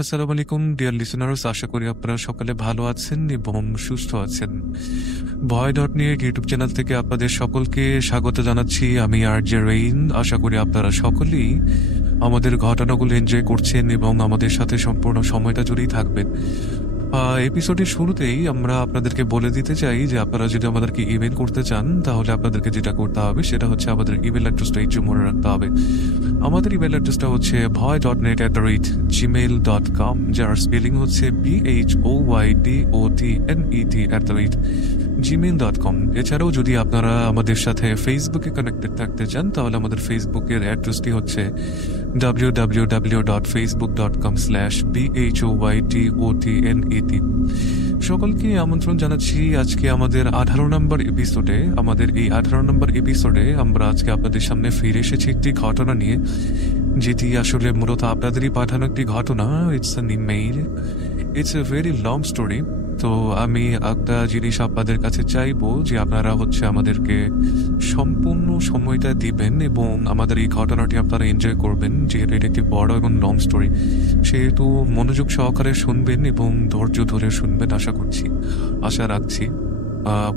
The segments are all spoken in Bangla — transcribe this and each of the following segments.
আসসালামু আলাইকুম ডিয়ার লিসেনার্স, আশা করি আপনারা সকালে ভালো আছেন এবং সুস্থ আছেন। ভয় ডট নিয়ে ইউটিউব চ্যানেল থেকে আপনাদের সকলকে স্বাগত জানাচ্ছি। আমি আরজে রেইন। আশা করি আপনারা সকলেই আমাদের ঘটনাগুলো এনজয় করছেন এবং আমাদের সাথে সম্পূর্ণ সময়টা জুড়েই থাকবেন। এপিসোডের শুরুতেই আমরা আপনাদেরকে বলে দিতে চাই যে আপনারা যদি আমাদেরকে ইমেল করতে চান তাহলে আপনাদেরকে যেটা করতে হবে সেটা হচ্ছে আমাদের ইমেল অ্যাড্রেসটা একটু মনে রাখতে হবে। আমাদের ইমেল অ্যাড্রেসটা হচ্ছে voy.net@gmail.com, যার স্পেলিং হচ্ছে BHOYDOTNET@gmail.com। এছাড়াও যদি আপনারা আমাদের সাথে ফেসবুকে কানেক্টেড থাকতে চান তাহলে আমাদের ফেসবুকের অ্যাড্রেসটি হচ্ছে www.facebook.com/BHOYDOTNET। সকলকে আমন্ত্রণ জানাচ্ছি আজকে আমাদের 18 নম্বর এপিসোডে। আমাদের এই 18 নম্বর এপিসোডে আমরা আজকে আপনাদের সামনে ফিরে এসেছি একটি ঘটনা নিয়ে, যেটি আসলে মূলত আপনাদেরই পাঠানো একটি ঘটনা। It's an email, it's a very long story. তো আমি একটা জিনিস আপনাদের কাছে চাইবো যে আপনারা হচ্ছে আমাদেরকে সম্পূর্ণ সময়টা দিবেন এবং আমাদের এই ঘটনাটি আপনারা এনজয় করবেন। যেহেতু এটি একটি বড় এবং লং স্টোরি, সেহেতু মনোযোগ সহকারে শুনবেন এবং ধৈর্য ধরে শুনবেন আশা রাখছি।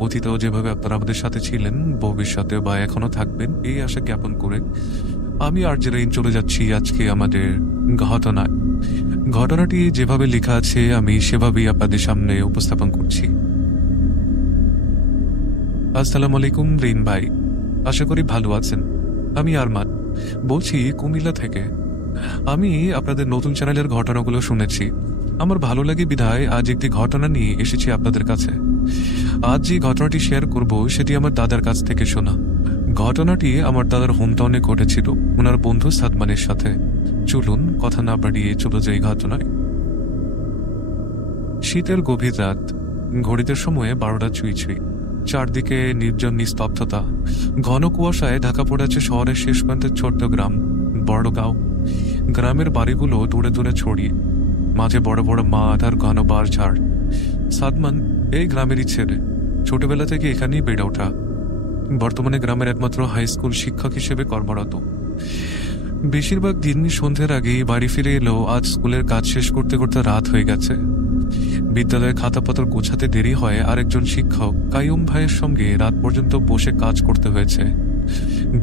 অতীতেও যেভাবে আপনারা আমাদের সাথে ছিলেন, ভবিষ্যতে বা এখনো থাকবেন, এই আশা জ্ঞাপন করে আমি আরজে রেইন চলে যাচ্ছি আজকে আমাদের ঘটনায়। ঘটনাটি যেভাবে লেখা আছে আমি সেভাবেই আপনাদের সামনে উপস্থাপন করছি। আসসালামু আলাইকুম রেইন ভাই, আশা করি ভালো আছেন। আমি আরমান বলছি কুমিল্লা থেকে। আমি আপনাদের নতুন চ্যানেলের ঘটনাগুলো শুনেছি, আমার ভালো লাগে বিধায় আজ একটি ঘটনা নিয়ে এসেছি আপনাদের কাছে। আজ যে ঘটনাটি শেয়ার করব সেটি আমার দাদার কাছ থেকে শোনা। ঘটনাটি আমার দাদার হোমটাউনে ঘটেছিল ওনার বন্ধু সাদমানের সাথে। চলুন কথা না বাড়িয়ে চলে যাই ঘটনায়। শীতের গভীর রাত, ঘড়িতে সময়ে 12টা ছুঁই ছুঁই। চারদিকে নির্জন নিস্তব্ধতা, ঘন কুয়াশায় ঢাকা পড়েছে শহরের শেষ প্রান্তের ছোট্ট গ্রাম বড়গাঁও। গ্রামের বাড়িগুলো দূরে দূরে ছড়িয়ে, মাঝে বড় বড় মাঠ আর ঘন বাঁশঝাড়। সাদমান এই গ্রামেরই ছেলে, ছোটবেলা থেকে এখানেই বেড়ে ওঠা। বর্তমানে গ্রামের একমাত্র হাই স্কুল শিক্ষক হিসেবে কর্মরত। বেশিরভাগ দিন সন্ধ্যের আগেই বাড়ি ফিরে এলেও আজ স্কুলের কাজ শেষ করতে করতে রাত হয়ে গেছে। বিদ্যালয়ে খাতাপত্র গোছাতে দেরি হয় আর একজন শিক্ষক কাইয়ুম ভাইয়ের সঙ্গে রাত পর্যন্ত বসে কাজ করতে হয়েছে।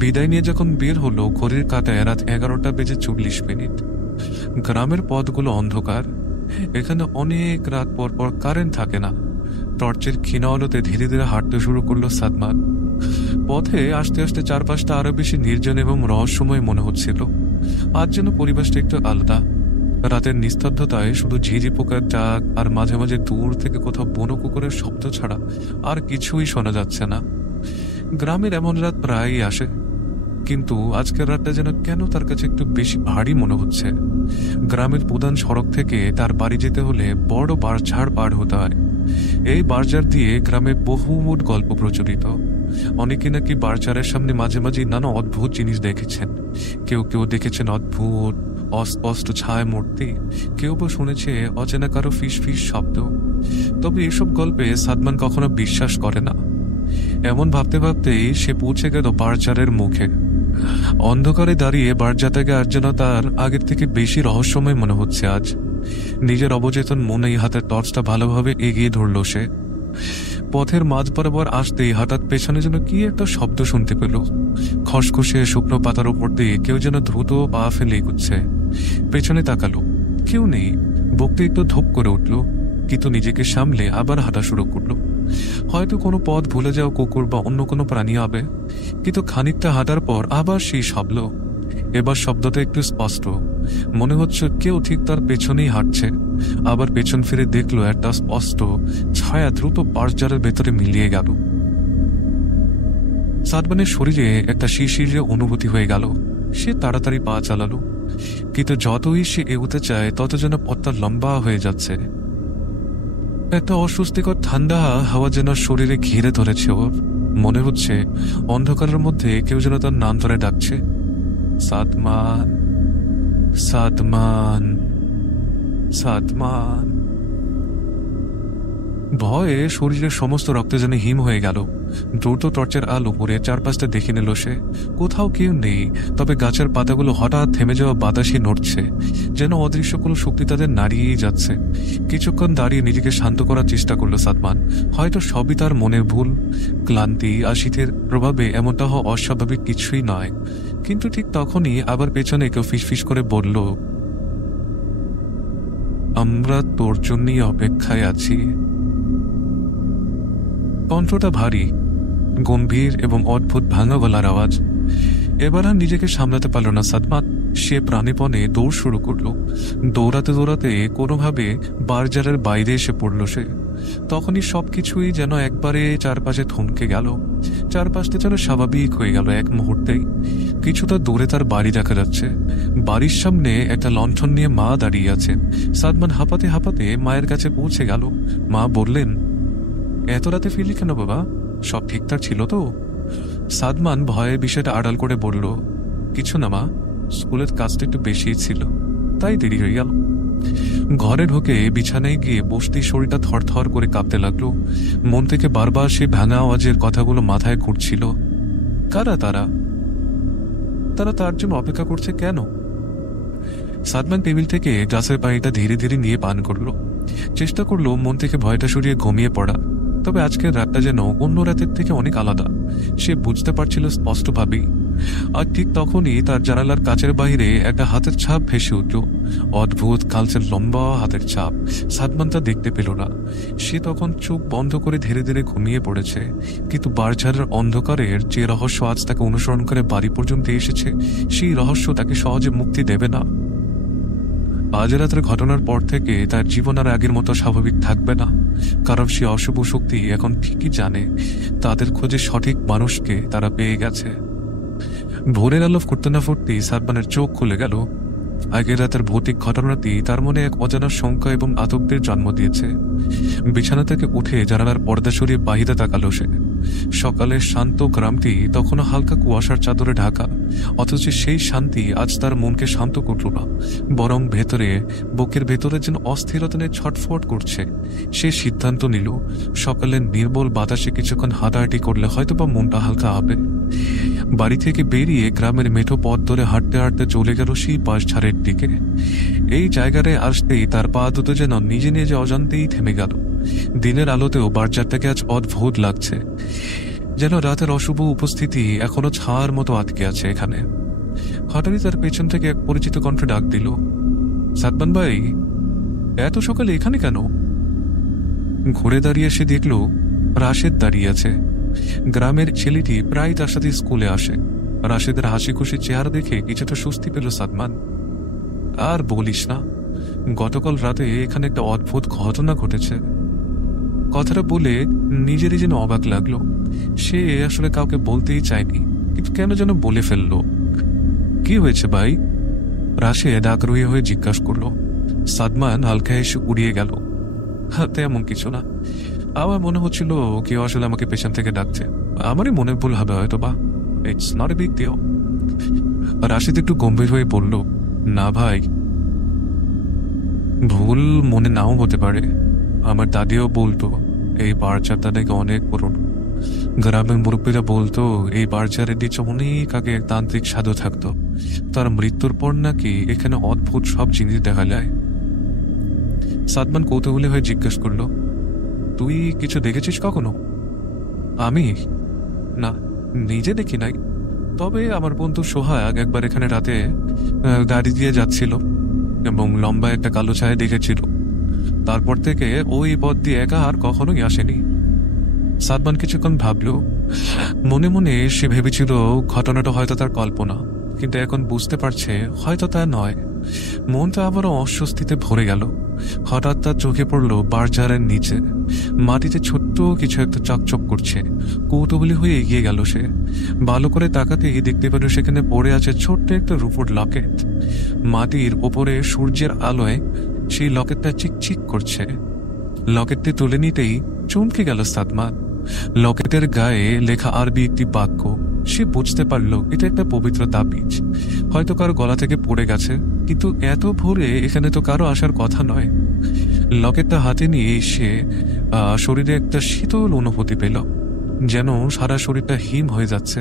বিদায় নিয়ে যখন বের হলো, ঘড়ির কাঁটায় রাত 11:40। গ্রামের পথগুলো অন্ধকার, এখানে অনেক রাত পর পর কারেন্ট থাকে না। টর্চের ক্ষীণ আলোতে ধীরে ধীরে হাঁটতে শুরু করলো সাদমান। পথে আস্তে আস্তে চারপাশটা আরো বেশি নির্জন এবং রহস্যময় মনে হচ্ছিল। আজ যেন পরিবেশটা একটু আলাদা। রাতের নিস্তব্ধতায় শুধু ঝিঝি পোকার ডাক আর মাঝে মাঝে দূর থেকে কোথাও বনো কুকুরের শব্দ ছাড়া আর কিছুই শোনা যাচ্ছে না। গ্রামের এমন রাত প্রায়ই আসে, কিন্তু আজকের রাতটা যেন কেন তার কাছে একটু বেশি ভারী মনে হচ্ছে। গ্রামের প্রধান সড়ক থেকে তার বাড়ি যেতে হলে বড় বাঁশঝাড় পার হতে হয়। এই বাঁশঝাড় দিয়ে গ্রামে বহুমুট গল্প প্রচলিত। অনেকে নাকি বাঁশঝাড়ের সামনে মাঝে মাঝে নানা অদ্ভুত জিনিস দেখেছেন। কেউ কেউ দেখেছেন অদ্ভুত অস্পষ্ট ছায়া মূর্তি, কেউ বা শুনেছে অচেনা কারো ফিস ফিস শব্দ। তবে এসব গল্পে সাদমান কখনো বিশ্বাস করে না। এমন ভাবতে ভাবতেই সে পৌঁছে গেল বাঁশঝাড়ের মুখে। অন্ধকারে দাঁড়িয়ে বাঁশঝাড়টাকে আর যেন তার আগের থেকে বেশি রহস্যময় মনে হচ্ছে আজ। নিজের অবচেতন মনেই হাতের টর্চটা ভালোভাবে এগিয়ে ধরল সে। পথের মাঝ বরাবর আসতেই হঠাৎ পেছনে যেন কি একটা শব্দ শুনতে পেল। খসখসে শুকনো পাতার উপর দিয়ে কেউ যেন দ্রুত পা ফেলে এগুচ্ছে। পেছনে তাকালো, কেউ নেই। বুকটা একটু ধপ করে উঠল, কিন্তু নিজেকে সামলে আবার হাঁটা শুরু করলো। হয়তো কোনো পথ ভুলে যাও কুকুর বা অন্য কোনো প্রাণী হবে। কিন্তু খানিকটা হাঁটার পর আবার সেই শব্দ। এবার শব্দটা একটু স্পষ্ট, মনে হচ্ছে কেউ ঠিক তার পেছনেই হাঁটছে। আবার পেছন ফিরে দেখলো একটা স্পষ্ট ছায়া দ্রুত বাঁশঝাড়ের ভেতরে মিলিয়ে গেল। সাদমানের শরীরে একটা শিরশিরে অনুভূতি হয়ে গেল। সে তাড়াতাড়ি পা চালালো, কিন্তু যতই সে এগোতে চায় তত যেন পথটা লম্বা হয়ে যাচ্ছে। একটা অস্বস্তিকর ঠান্ডা হাওয়া যেন শরীরে ঘিরে ধরেছে ওর। মনে হচ্ছে অন্ধকারের মধ্যে কেউ যেন তার নাম ধরে ডাকছে, সাদমান, সাদমান, সাদমান। ভয়ে শরীরের সমস্ত রক্ত যেন হিম হয়ে গেল। দ্রুত টর্চের আলো করে চারপাশটা দেখে নিল সে। কোথাও কেউ নেই, তবে গাছের পাতাগুলো হঠাৎ থেমে যাওয়া বাতাসে নড়ছে, যেন অদৃশ্য কোনো শক্তি তাদের নাড়িয়েই যাচ্ছে। কিছুক্ষণ দাঁড়িয়ে নিজেকে শান্ত করার চেষ্টা করলো সাদমান। হয়তো সবই তার মনের ভুল, ক্লান্তি আর শীতের প্রভাবে এমনটা হওয়া অস্বাভাবিক কিছুই নয়। কিন্তু ঠিক তখনই আবার পেছনে কেউ ফিসফিস করে বলল, আমরা তোর জন্যই অপেক্ষায় আছি। কণ্ঠটা ভারী, গম্ভীর এবং অদ্ভুত ভাঙা গলার আওয়াজ। এবার আর নিজেকে সামলাতে পারল না সাদমান। সে প্রাণীপণে দৌড় শুরু করলো। দৌড়াতে দৌড়াতে কোনোভাবে বারজারের বাইরে এসে পড়ল সে। তখনই সবকিছুই যেন একবারে চারপাশে থমকে গেল। চারপাশটা যেন স্বাভাবিক হয়ে গেল এক মুহূর্তেই। কিছুটা দূরে তার বাড়ি দেখা যাচ্ছে। বাড়ির সামনে একটা লণ্ঠন নিয়ে মা দাঁড়িয়ে আছে। সাদমান হাঁপাতে হাঁপাতে মায়ের কাছে পৌঁছে গেল। মা বললেন, এত রাতে ফিরলি কেন বাবা? সব ঠিকঠাক ছিল তো? সাদমান ভয়ে বিষয়টা আড়াল করে বলল, কিছু না মা, স্কুলের কাজটা একটু বেশিই ছিল, তাই দেরি হয়ে গেল। ঘরে ঢুকে বিছানায় গিয়ে বসতেই শরীরটা থরথর করে কাঁপতে লাগলো। মন থেকে বারবার সে ভাঙা আওয়াজের কথাগুলো মাথায় ঘুরছিল। কারা তারা? তারা তার জন্য অপেক্ষা করছে কেন? সাদমান টেবিল থেকে গ্লাসের পানিটা ধীরে ধীরে নিয়ে পান করলো। চেষ্টা করলো মন থেকে ভয়টা সরিয়ে ঘুমিয়ে পড়া। তবে আজকের রাতটা যেন অন্য রাতের থেকে অনেক আলাদা, সে বুঝতে পারছিল স্পষ্টভাবেই। আর ঠিক তখনই তার জানালার কাচের বাইরে একটা হাতের ছাপ ভেসে উঠল। অদ্ভুত কালচে লম্বা হাতের ছাপ। সাদমান তা দেখতে পেল না। সে তখন চোখ বন্ধ করে ধীরে ধীরে ঘুমিয়ে পড়েছে। কিন্তু বারঝাড়ের অন্ধকারের যে রহস্য আজ তাকে অনুসরণ করে বাড়ি পর্যন্ত এসেছে, সেই রহস্য তাকে সহজে মুক্তি দেবে না। আজ রাতের ঘটনার পর থেকে তার জীবন আর আগের মতো স্বাভাবিক থাকবে না। কারণ সে অশুভ শক্তি এখন ঠিকই জানে তাদের খোঁজে সঠিক মানুষকে তারা পেয়ে গেছে। ভোরের আলো ফুটতে না ফুটতেই সাদমানের চোখ খুলে গেল। আগের রাতের ভৌতিক ঘটনাটি তার মনে এক অজানা শঙ্কা এবং আতঙ্কের জন্ম দিয়েছে। বিছানা থেকে উঠে জানালার পর্দা সরিয়ে বাহিরে তাকালো সে। সকালের শান্ত গ্রামটি তখনও হালকা কুয়াশার চাদরে ঢাকা, অথচ সেই শান্তি আজ তার মনকে শান্ত করল না, বরং বুকের ভেতরে যেন অস্থিরতা নিয়ে ছটফট করছে। সে সিদ্ধান্ত নিল সকালের নির্মল বাতাসে কিছুক্ষণ হাঁটাহাঁটি করলে হয়তোবা মনটা হালকা হবে। বাড়ি থেকে বেরিয়ে গ্রামের মেঠো পথ ধরে হাঁটতে হাঁটতে চলে গেল সেই বাঁশঝাড়ের দিকে। এই জায়গায় আসতেই তার পা দুটো যেন নিজে নিজে অজান্তেই থেমে গেল। দিনের আলোতেও বাঁশঝাড়টাকে আজ অদ্ভুত লাগছে, যেন রাতের অশুভ উপস্থিতি এখনো ছায়ার মতো আটকে আছে এখানে। হঠাৎই তার পেছন থেকে এক পরিচিত কণ্ঠ ডাক দিল, সাদমান ভাই, এত সকালে এখানে কেন? ঘুরে দাঁড়িয়ে সে দেখল রাশেদ দাঁড়িয়ে আছে। গ্রামের ছেলেটি প্রায় তার সাথে স্কুলে আসে। রাশেদের হাসি খুশি চেহারা দেখে কিছুটা স্বস্তি পেল সাদমান। আর বলিস না, গতকাল রাতে এখানে একটা অদ্ভুত ঘটনা ঘটেছে। কথাটা বলে নিজেরই যেন অবাক লাগলো। সে আসলে কাউকে বলতেই চায়নি, কিন্তু কেন যেন বলে ফেললো। কি হয়েছে ভাই? রাশেদ আগ্রহী হয়ে জিজ্ঞাসা করলো। সাদমান হালকা হেসে উড়িয়ে গেল, তেমন কিছু না। আমার মনে হচ্ছিল কেউ আসলে আমাকে পেছন থেকে ডাকছে। আমারই মনে ভুল হবে হয়তো বা। It's not a big deal. Rashed একটু গম্ভীর হয়ে বলল, না ভাই, ভুল মনে নাও হতে পারে। আমার দাদিও বলতো এই বারচারটা নাকি অনেক পুরনো। গ্রামের মুরব্বীরা বলতো এই বারচারের নিচে অনেক আগে এক তান্ত্রিক সাধু থাকতো। তার মৃত্যুর পর নাকি এখানে অদ্ভুত সব জিনিস দেখা যায়। সাদমান কৌতূহলী হয়ে জিজ্ঞেস করলো, তুই কিছু দেখেছিস কখনো? আমি না, নিজে দেখি নাই। তবে আমার বন্ধু সোহাগ একবার এখানে রাতে গাড়ি দিয়ে যাচ্ছিল এবং লম্বা একটা কালো ছায়া দেখেছিল। তারপর থেকে ওই পথ দিয়ে একা আর কখনোই আসেনি। সাদমান কিছুক্ষণ ভাবল। মনে মনে সে ভেবেছিল ঘটনাটা হয়তো তার কল্পনা, কিন্তু এখন বুঝতে পারছে হয়তো তা নয়। মনটা আবারও অস্বস্তিতে ভরে গেল। হঠাৎ তার চোখে পড়ল বারঝাড়ের নিচে মাটিতে ছোট্ট কিছু একটা চকচক করছে। কৌতূহলী হয়ে এগিয়ে গেল সে। ভালো করে তাকাতেই দেখতে পেল সেখানে পড়ে আছে ছোট্ট একটা রূপোর লকেট। মাটির ওপরে সূর্যের আলোয় সেই লকেটটা চিকচিক করছে। লকেটটি তুলে নিতেই চমকে গেল সাদমান। লকেটের গায়ে লেখা আরবি একটি বাক্য। সে বুঝতে পারল এটা একটা পবিত্র তাবিজ, হয়তো কারো গলা থেকে পড়ে গেছে। কিন্তু এত ভোরে এখানে তো কারো আসার কথা নয়। লকেটটা হাতে নিয়ে সে শরীরে একটা শীতল অনুভূতি পেল, যেন সারা শরীরটা হিম হয়ে যাচ্ছে।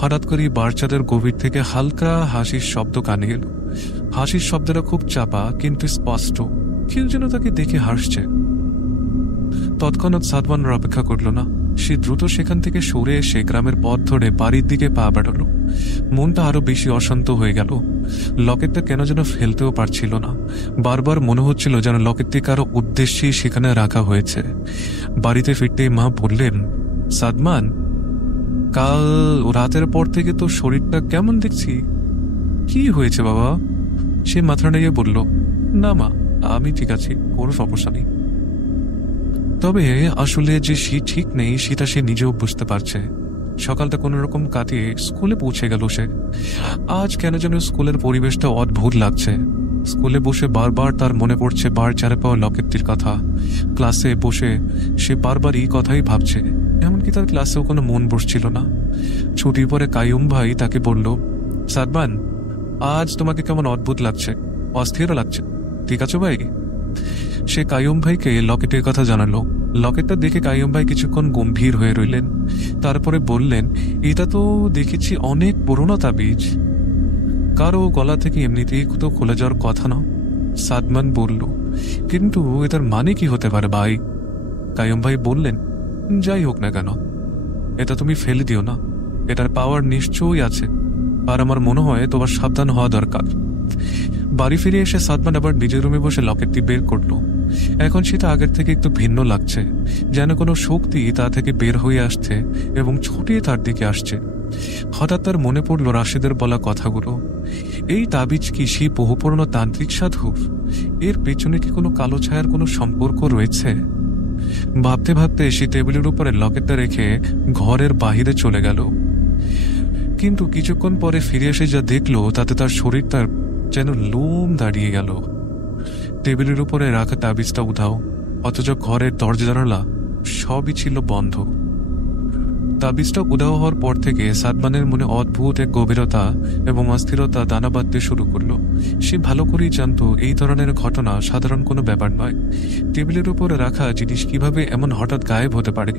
হঠাৎ করে বারচারের গভীর থেকে হালকা হাসির শব্দ কানে এলো। হাসির শব্দটা খুব চাপা কিন্তু স্পষ্ট, কেউ যেন তাকে দেখে হাসছে। তৎক্ষণাৎ সাদমান অপেক্ষা করল না, সে দ্রুত সেখান থেকে সরে এসে গ্রামের পথ ধরে বাড়ির দিকে পা বাড়ালো। মনটা আরো বেশি অশান্ত হয়ে গেল। লকেটটা কেন যেন ফেলতেও পারছিল না। বারবার মনে হচ্ছিল যেন লকেটটি কারো উদ্দেশ্যেই সেখানে রাখা হয়েছে। বাড়িতে ফিরতেই মা বললেন, সাদমান, কাল রাতের পর থেকে তো শরীরটা কেমন দেখছি, কি হয়েছে বাবা? সে মাথা নেড়ে বলল, না মা, আমি ঠিক আছি, কোনো সমস্যা নেই। তবে আসলে যে সে ঠিক নেই সেটা সে নিজেও বুঝতে পারছে। সকালটা কোনো রকম কাটিয়ে স্কুলে পৌঁছে গেল সে। আজ কেন যেন স্কুলের পরিবেশটা অদ্ভুত লাগছে। স্কুলে বসে বারবার তার মনে পড়ছে বার চারে পাওয়া লকেটটির কথা। ক্লাসে বসে সে বারবার এই কথাই ভাবছে, এমনকি তার ক্লাসেও কোনো মন বসছিল না। ছুটির পরে কাইয়ুম ভাই তাকে বলল, সাদমান, আজ তোমাকে কেমন অদ্ভুত লাগছে, অস্থির লাগছে, ঠিক আছে ভাই? সে কাইয়ুম ভাইকে লকেটের কথা জানালো। লকেটটা দেখে কাইয়ুম ভাই কিছুক্ষণ গম্ভীর হয়ে রইলেন, তারপরে বললেন, এটা তো দেখেছি অনেক পুরনো তাবিজ, কারো গলা থেকে এমনিতেই তো খুলে যাওয়ার কথা না। সাদমান বলল, কিন্তু এটার মানে কি হতে পারে ভাই? কাইয়ুম ভাই বললেন, যাই হোক না কেন, এটা তুমি ফেলে দিও না, এটার পাওয়ার নিশ্চয়ই আছে, আর আমার মনে হয় তোমার সাবধান হওয়া দরকার। বাড়ি ফিরে এসে সাদমান আবার নিজের রুমে বসে লকেটটি বের করলো। এখন সেটা আগের থেকে একটু ভিন্ন লাগছে, যেন কোনো শক্তি তা থেকে বের হয়ে আসছে এবং ছুটিয়ে তার দিকে আসছে। হঠাৎ তার মনে পড়ল রাশেদের বলা কথাগুলো। এই তাবিজ কি সেই বহুপুরনো তান্ত্রিক সাধুর? এর পেছনে কি কোনো কালো ছায়ার কোনো সম্পর্ক রয়েছে? ভাবতে ভাবতে সে টেবিলের উপরে লকেটটা রেখে ঘরের বাহিরে চলে গেল। কিন্তু কিছুক্ষণ পরে ফিরে এসে যা দেখলো তাতে তার শরীরটা যেন লোম দাঁড়িয়ে গেল। টেবিলের উপরে রাখা তাবিজটা উধাও, অথচ ঘরের দরজা জানালা সবই ছিল বন্ধ। তাবিজটা উধাও হওয়ার পর থেকে সাদমানের মনে অদ্ভুত এক গভীরতা এবং অস্থিরতা দানা বাঁধতে শুরু করলো। সে ভালো করেই জানতো এই ধরনের ঘটনা সাধারণ কোনো ব্যাপার নয়। টেবিলের উপরে রাখা জিনিস কিভাবে এমন হঠাৎ গায়েব হতে পারে,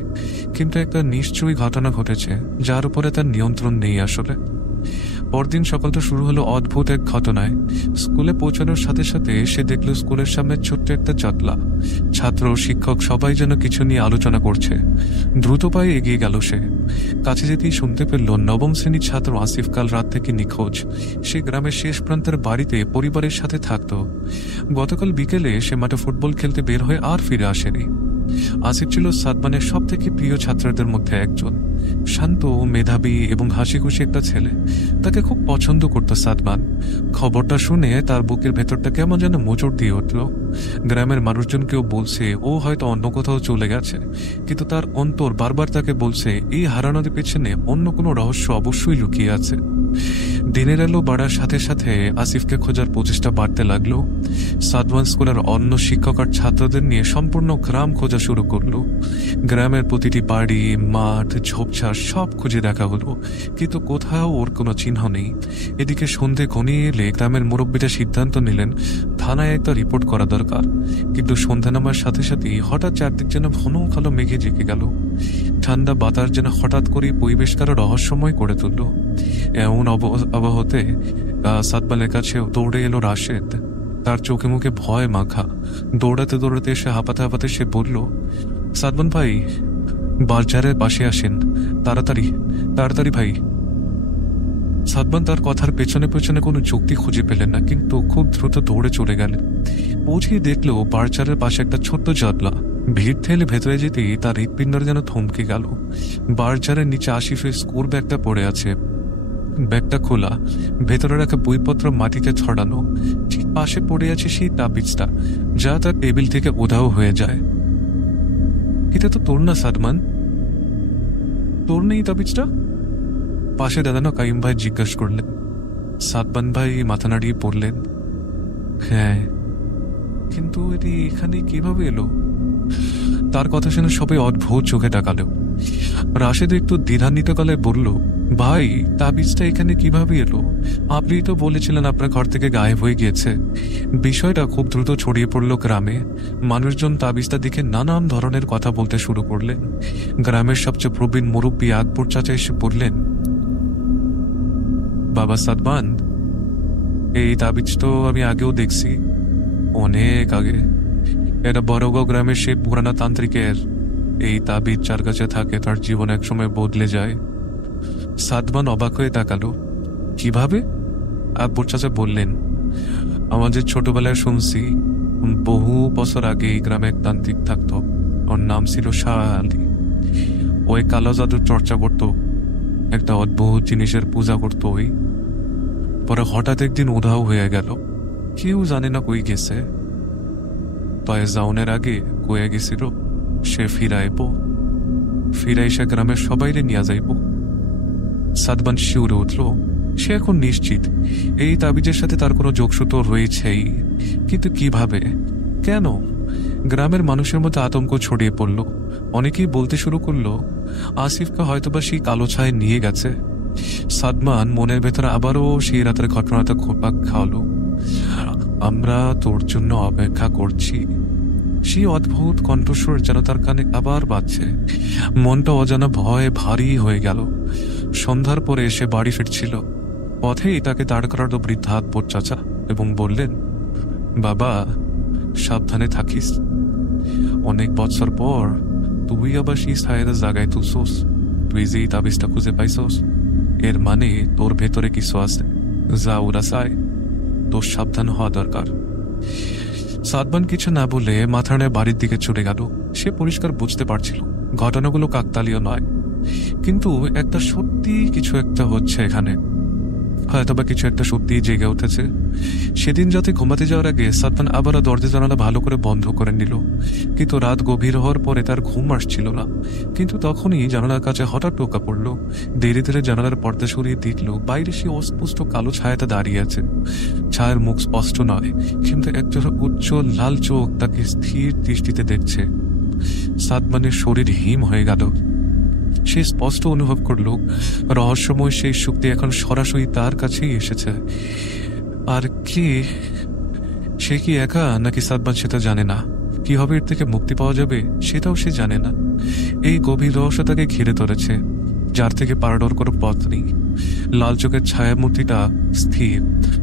কিন্তু একটা নিশ্চয়ই ঘটনা ঘটেছে যার উপরে তার নিয়ন্ত্রণ নেই আসলে। পরদিন সকালটা শুরু হলো অদ্ভুত এক ঘটনায়। স্কুলে পৌঁছানোর সাথে সাথে সে দেখল স্কুলের সামনে ছোট্ট একটা জটলা। ছাত্র, শিক্ষক সবাই যেন কিছু নিয়ে আলোচনা করছে। দ্রুত পায়ে এগিয়ে গেল সে। কাছে যেতেই শুনতে পেল নবম শ্রেণীর ছাত্র আসিফ কাল রাত থেকে নিখোঁজ। সে গ্রামের শেষ প্রান্তের বাড়িতে পরিবারের সাথে থাকত। গতকাল বিকেলে সে মাঠে ফুটবল খেলতে বের হয়ে আর ফিরে আসেনি। আসিফ ছিল সাদমানের সব থেকে প্রিয় ছাত্রদের মধ্যে একজন। শান্ত, মেধাবী এবং হাসি খুশি একটা ছেলে। তাকে খুব পছন্দ করত সাদমান। খবরটা শুনে তার বুকের ভেতরটা কেমন যেন মোচড় দিয়ে উঠল। গ্রামের মানুষজন কেউ বলছে ও হয়তো অন্য কোথাও চলে গেছে, কিন্তু তার অন্তর বারবার তাকে বলছে এই হারানোর পেছনে অন্য কোনো রহস্য অবশ্যই লুকিয়ে আছে। দিনের আলো বাড়ার সাথে সাথে আসিফকে খোঁজার প্রচেষ্টা বাড়তে লাগলো। সাদমান স্কুলের অন্য শিক্ষক আর ছাত্রদের নিয়ে সম্পূর্ণ গ্রাম খোঁজা শুরু করলো। গ্রামের প্রতিটি বাড়ি, মাঠ, ঝোপঝাড় সব খুঁজে দেখা হলো, কিন্তু কোথাও ওর কোনো চিহ্ন নেই। এদিকে সন্ধে ঘনিয়ে এলে গ্রামের মুরব্বীরা সিদ্ধান্ত নিলেন থানায় একটা রিপোর্ট করা দরকার। কিন্তু সন্ধ্যা নামার সাথে সাথেই হঠাৎ চারদিক যেন ঘন কালো মেঘে জেঁকে গেল। ঠান্ডা বাতাস যেন হঠাৎ করে পরিবেশকে আরো রহস্যময় করে তুলল। এমন আবহাওয়াতে সাদমানের কাছে দৌড়ে এলো রাশেদ। তার চোখে মুখে ভয় মাখা। দৌড়াতে দৌড়াতে এসে হাঁপাতে হাঁপাতে সে বলল, সাদমান ভাই, বাজারের পাশে আসেন, তাড়াতাড়ি তাড়াতাড়ি ভাই। সাদমান তার কথার পেছনে পেছনে কোনো যুক্তি খুঁজে পেলেন না, কিন্তু খুব দ্রুত দৌড়ে চলে গেলেন। পৌঁছে দেখলো বারচারের পাশে একটা ছোট্ট জটলা। ভিড় ঠেলে ভেতরে যেতেই তার হৃৎপিণ্ডটা যেন থমকে গেল। বারচারের নিচে আসিফের স্কুল ব্যাগটা পড়ে আছে। ব্যাগটা খোলা, ভেতরে রাখা বইপত্র মাটিতে ছড়ানো। ঠিক পাশে পড়ে আছে সেই তাবিজটা, যা তার টেবিল থেকে উধাও হয়ে যায়। এটা তো তোর না সাদমান, তোর নেই তাবিজটা? পাশে দাঁড়ানো কাইম ভাই জিজ্ঞাসা করলেন। সাদমান ভাই মাথা নাড়িয়ে পড়লেন, হ্যাঁ, কিন্তু এটি এখানে কিভাবে এলো? তার কথা শুনে সবাই অদ্ভুত চোখে তাকালো। রাশেদ একটু দ্বিধান্বিত গলায় বলল, ভাই, তাবিজটা এখানে কিভাবে এলো? আপনি তো বলেছিলেন আপনার ঘর থেকে গায়েব হয়ে গিয়েছে। বিষয়টা খুব দ্রুত ছড়িয়ে পড়লো গ্রামে। মানুষজন তাবিজটা দেখে নানান ধরনের কথা বলতে শুরু করলেন। গ্রামের সবচেয়ে প্রবীণ মুরব্বী আকবর চাচা এসে বললেন, বাবা সাদমান, এই তাবিজ তো আমি আগেও দেখছি, অনেক আগে। এটা বড়গাঁও গ্রামের সেই পুরানা তান্ত্রিকের। এই তাবিজ যার কাছে থাকে তার জীবন একসময় বদলে যায়। সাদমান অবাক হয়ে তাকালো। কিভাবে? আকবর চাচা বললেন, আমাদের ছোটবেলায় শুনছি, বহু বছর আগে এই গ্রামে এক তান্ত্রিক থাকতো। ওর নাম ছিল শাহ আলী। ওই কালো জাদুর চর্চা করত, একটা অদ্ভুত জিনিসের পূজা করতো ওই। পরে হঠাৎ একদিন উধাও হয়ে গেল, কেউ জানে না কই গেছে। তয় যাওনের আগে কয়ে গেছিল সে ফিরাইব, ফিরাই সে গ্রামের সবাইরে নিয়ে যাইব। সাদমান শিউরে উঠল। সে এখন নিশ্চিত এই তাবিজের সাথে তার কোনো যোগসূত্র রয়েছেই, কিন্তু কিভাবে, কেন? গ্রামের মানুষের মধ্যে আতঙ্ক ছড়িয়ে পড়ল। অনেকেই বলতে শুরু করলো আসিফকে হয়তোবা সেই কালো ছায় নিয়ে গেছে। সাদমান মনের ভেতরে আবারও সেই রাতের ঘটনাটা খোপাক খাওয়ালো। আমরা তোর জন্য অপেক্ষা করছি। সেই অদ্ভুত কণ্ঠস্বর যেন তার কানে আবার বাজছে। মনটা অজানা ভয়ে ভারী হয়ে গেল। সন্ধ্যার পরে এসে বাড়ি ফিরছিল। পথেই তাকে দাঁড় করালো বৃদ্ধা আকবর চাচা এবং বললেন, বাবা, সাবধানে থাকিস। অনেক বছর পর তুই আবার সেই ছায়ের জায়গায় তুলছোস। তুই যে তাবিজটা খুঁজে পাইছস, এর মানে তোর ভেতরে কিছু আছে যা ওরা চায়। তোর সাবধান হওয়া দরকার। সাদমান কিছু না বলে মাথা নেড়ে বাড়ির দিকে চলে গেল। সে পরিষ্কার বুঝতে পারছিল ঘটনাগুলো কাকতালীয় নয়, কিন্তু একটা সত্যি কিছু একটা হচ্ছে এখানে। হয়তোবা কিছু একটা সত্যি জেগে উঠেছে। সেদিন রাতে ঘুমাতে যাওয়ার আগে সাদমান আবারও দরজা জানালা ভালো করে বন্ধ করে নিল, কিন্তু রাত গভীর হওয়ার পরে তার ঘুম আসছিল না। কিন্তু তখনই জানালার কাছে হঠাৎ টোকা পড়ল। ধীরে ধীরে জানালার পর্দা সরিয়ে দেখল বাইরে সে অস্পষ্ট কালো ছায়াটা দাঁড়িয়ে আছে। ছায়ার মুখ স্পষ্ট নয়, কিন্তু একজোড়া উজ্জ্বল লাল চোখ তাকে স্থির দৃষ্টিতে দেখছে। সাদমানের শরীর হিম হয়ে গেল। সে স্পষ্ট অনুভব করল রহস্যময় সেই শক্তি এখন সরাসরি তার কাছেই এসেছে। আর কি সে কি একা, নাকি সাদমান সেটা জানে না? কিভাবে এর থেকে মুক্তি পাওয়া যাবে সেটাও সে জানে না। এই গভীর রহস্য তাকে ঘিরে ধরেছে, যার থেকে পারানোর কোনো পথ নেই। লাল চোখের ছায়ামূর্তিটা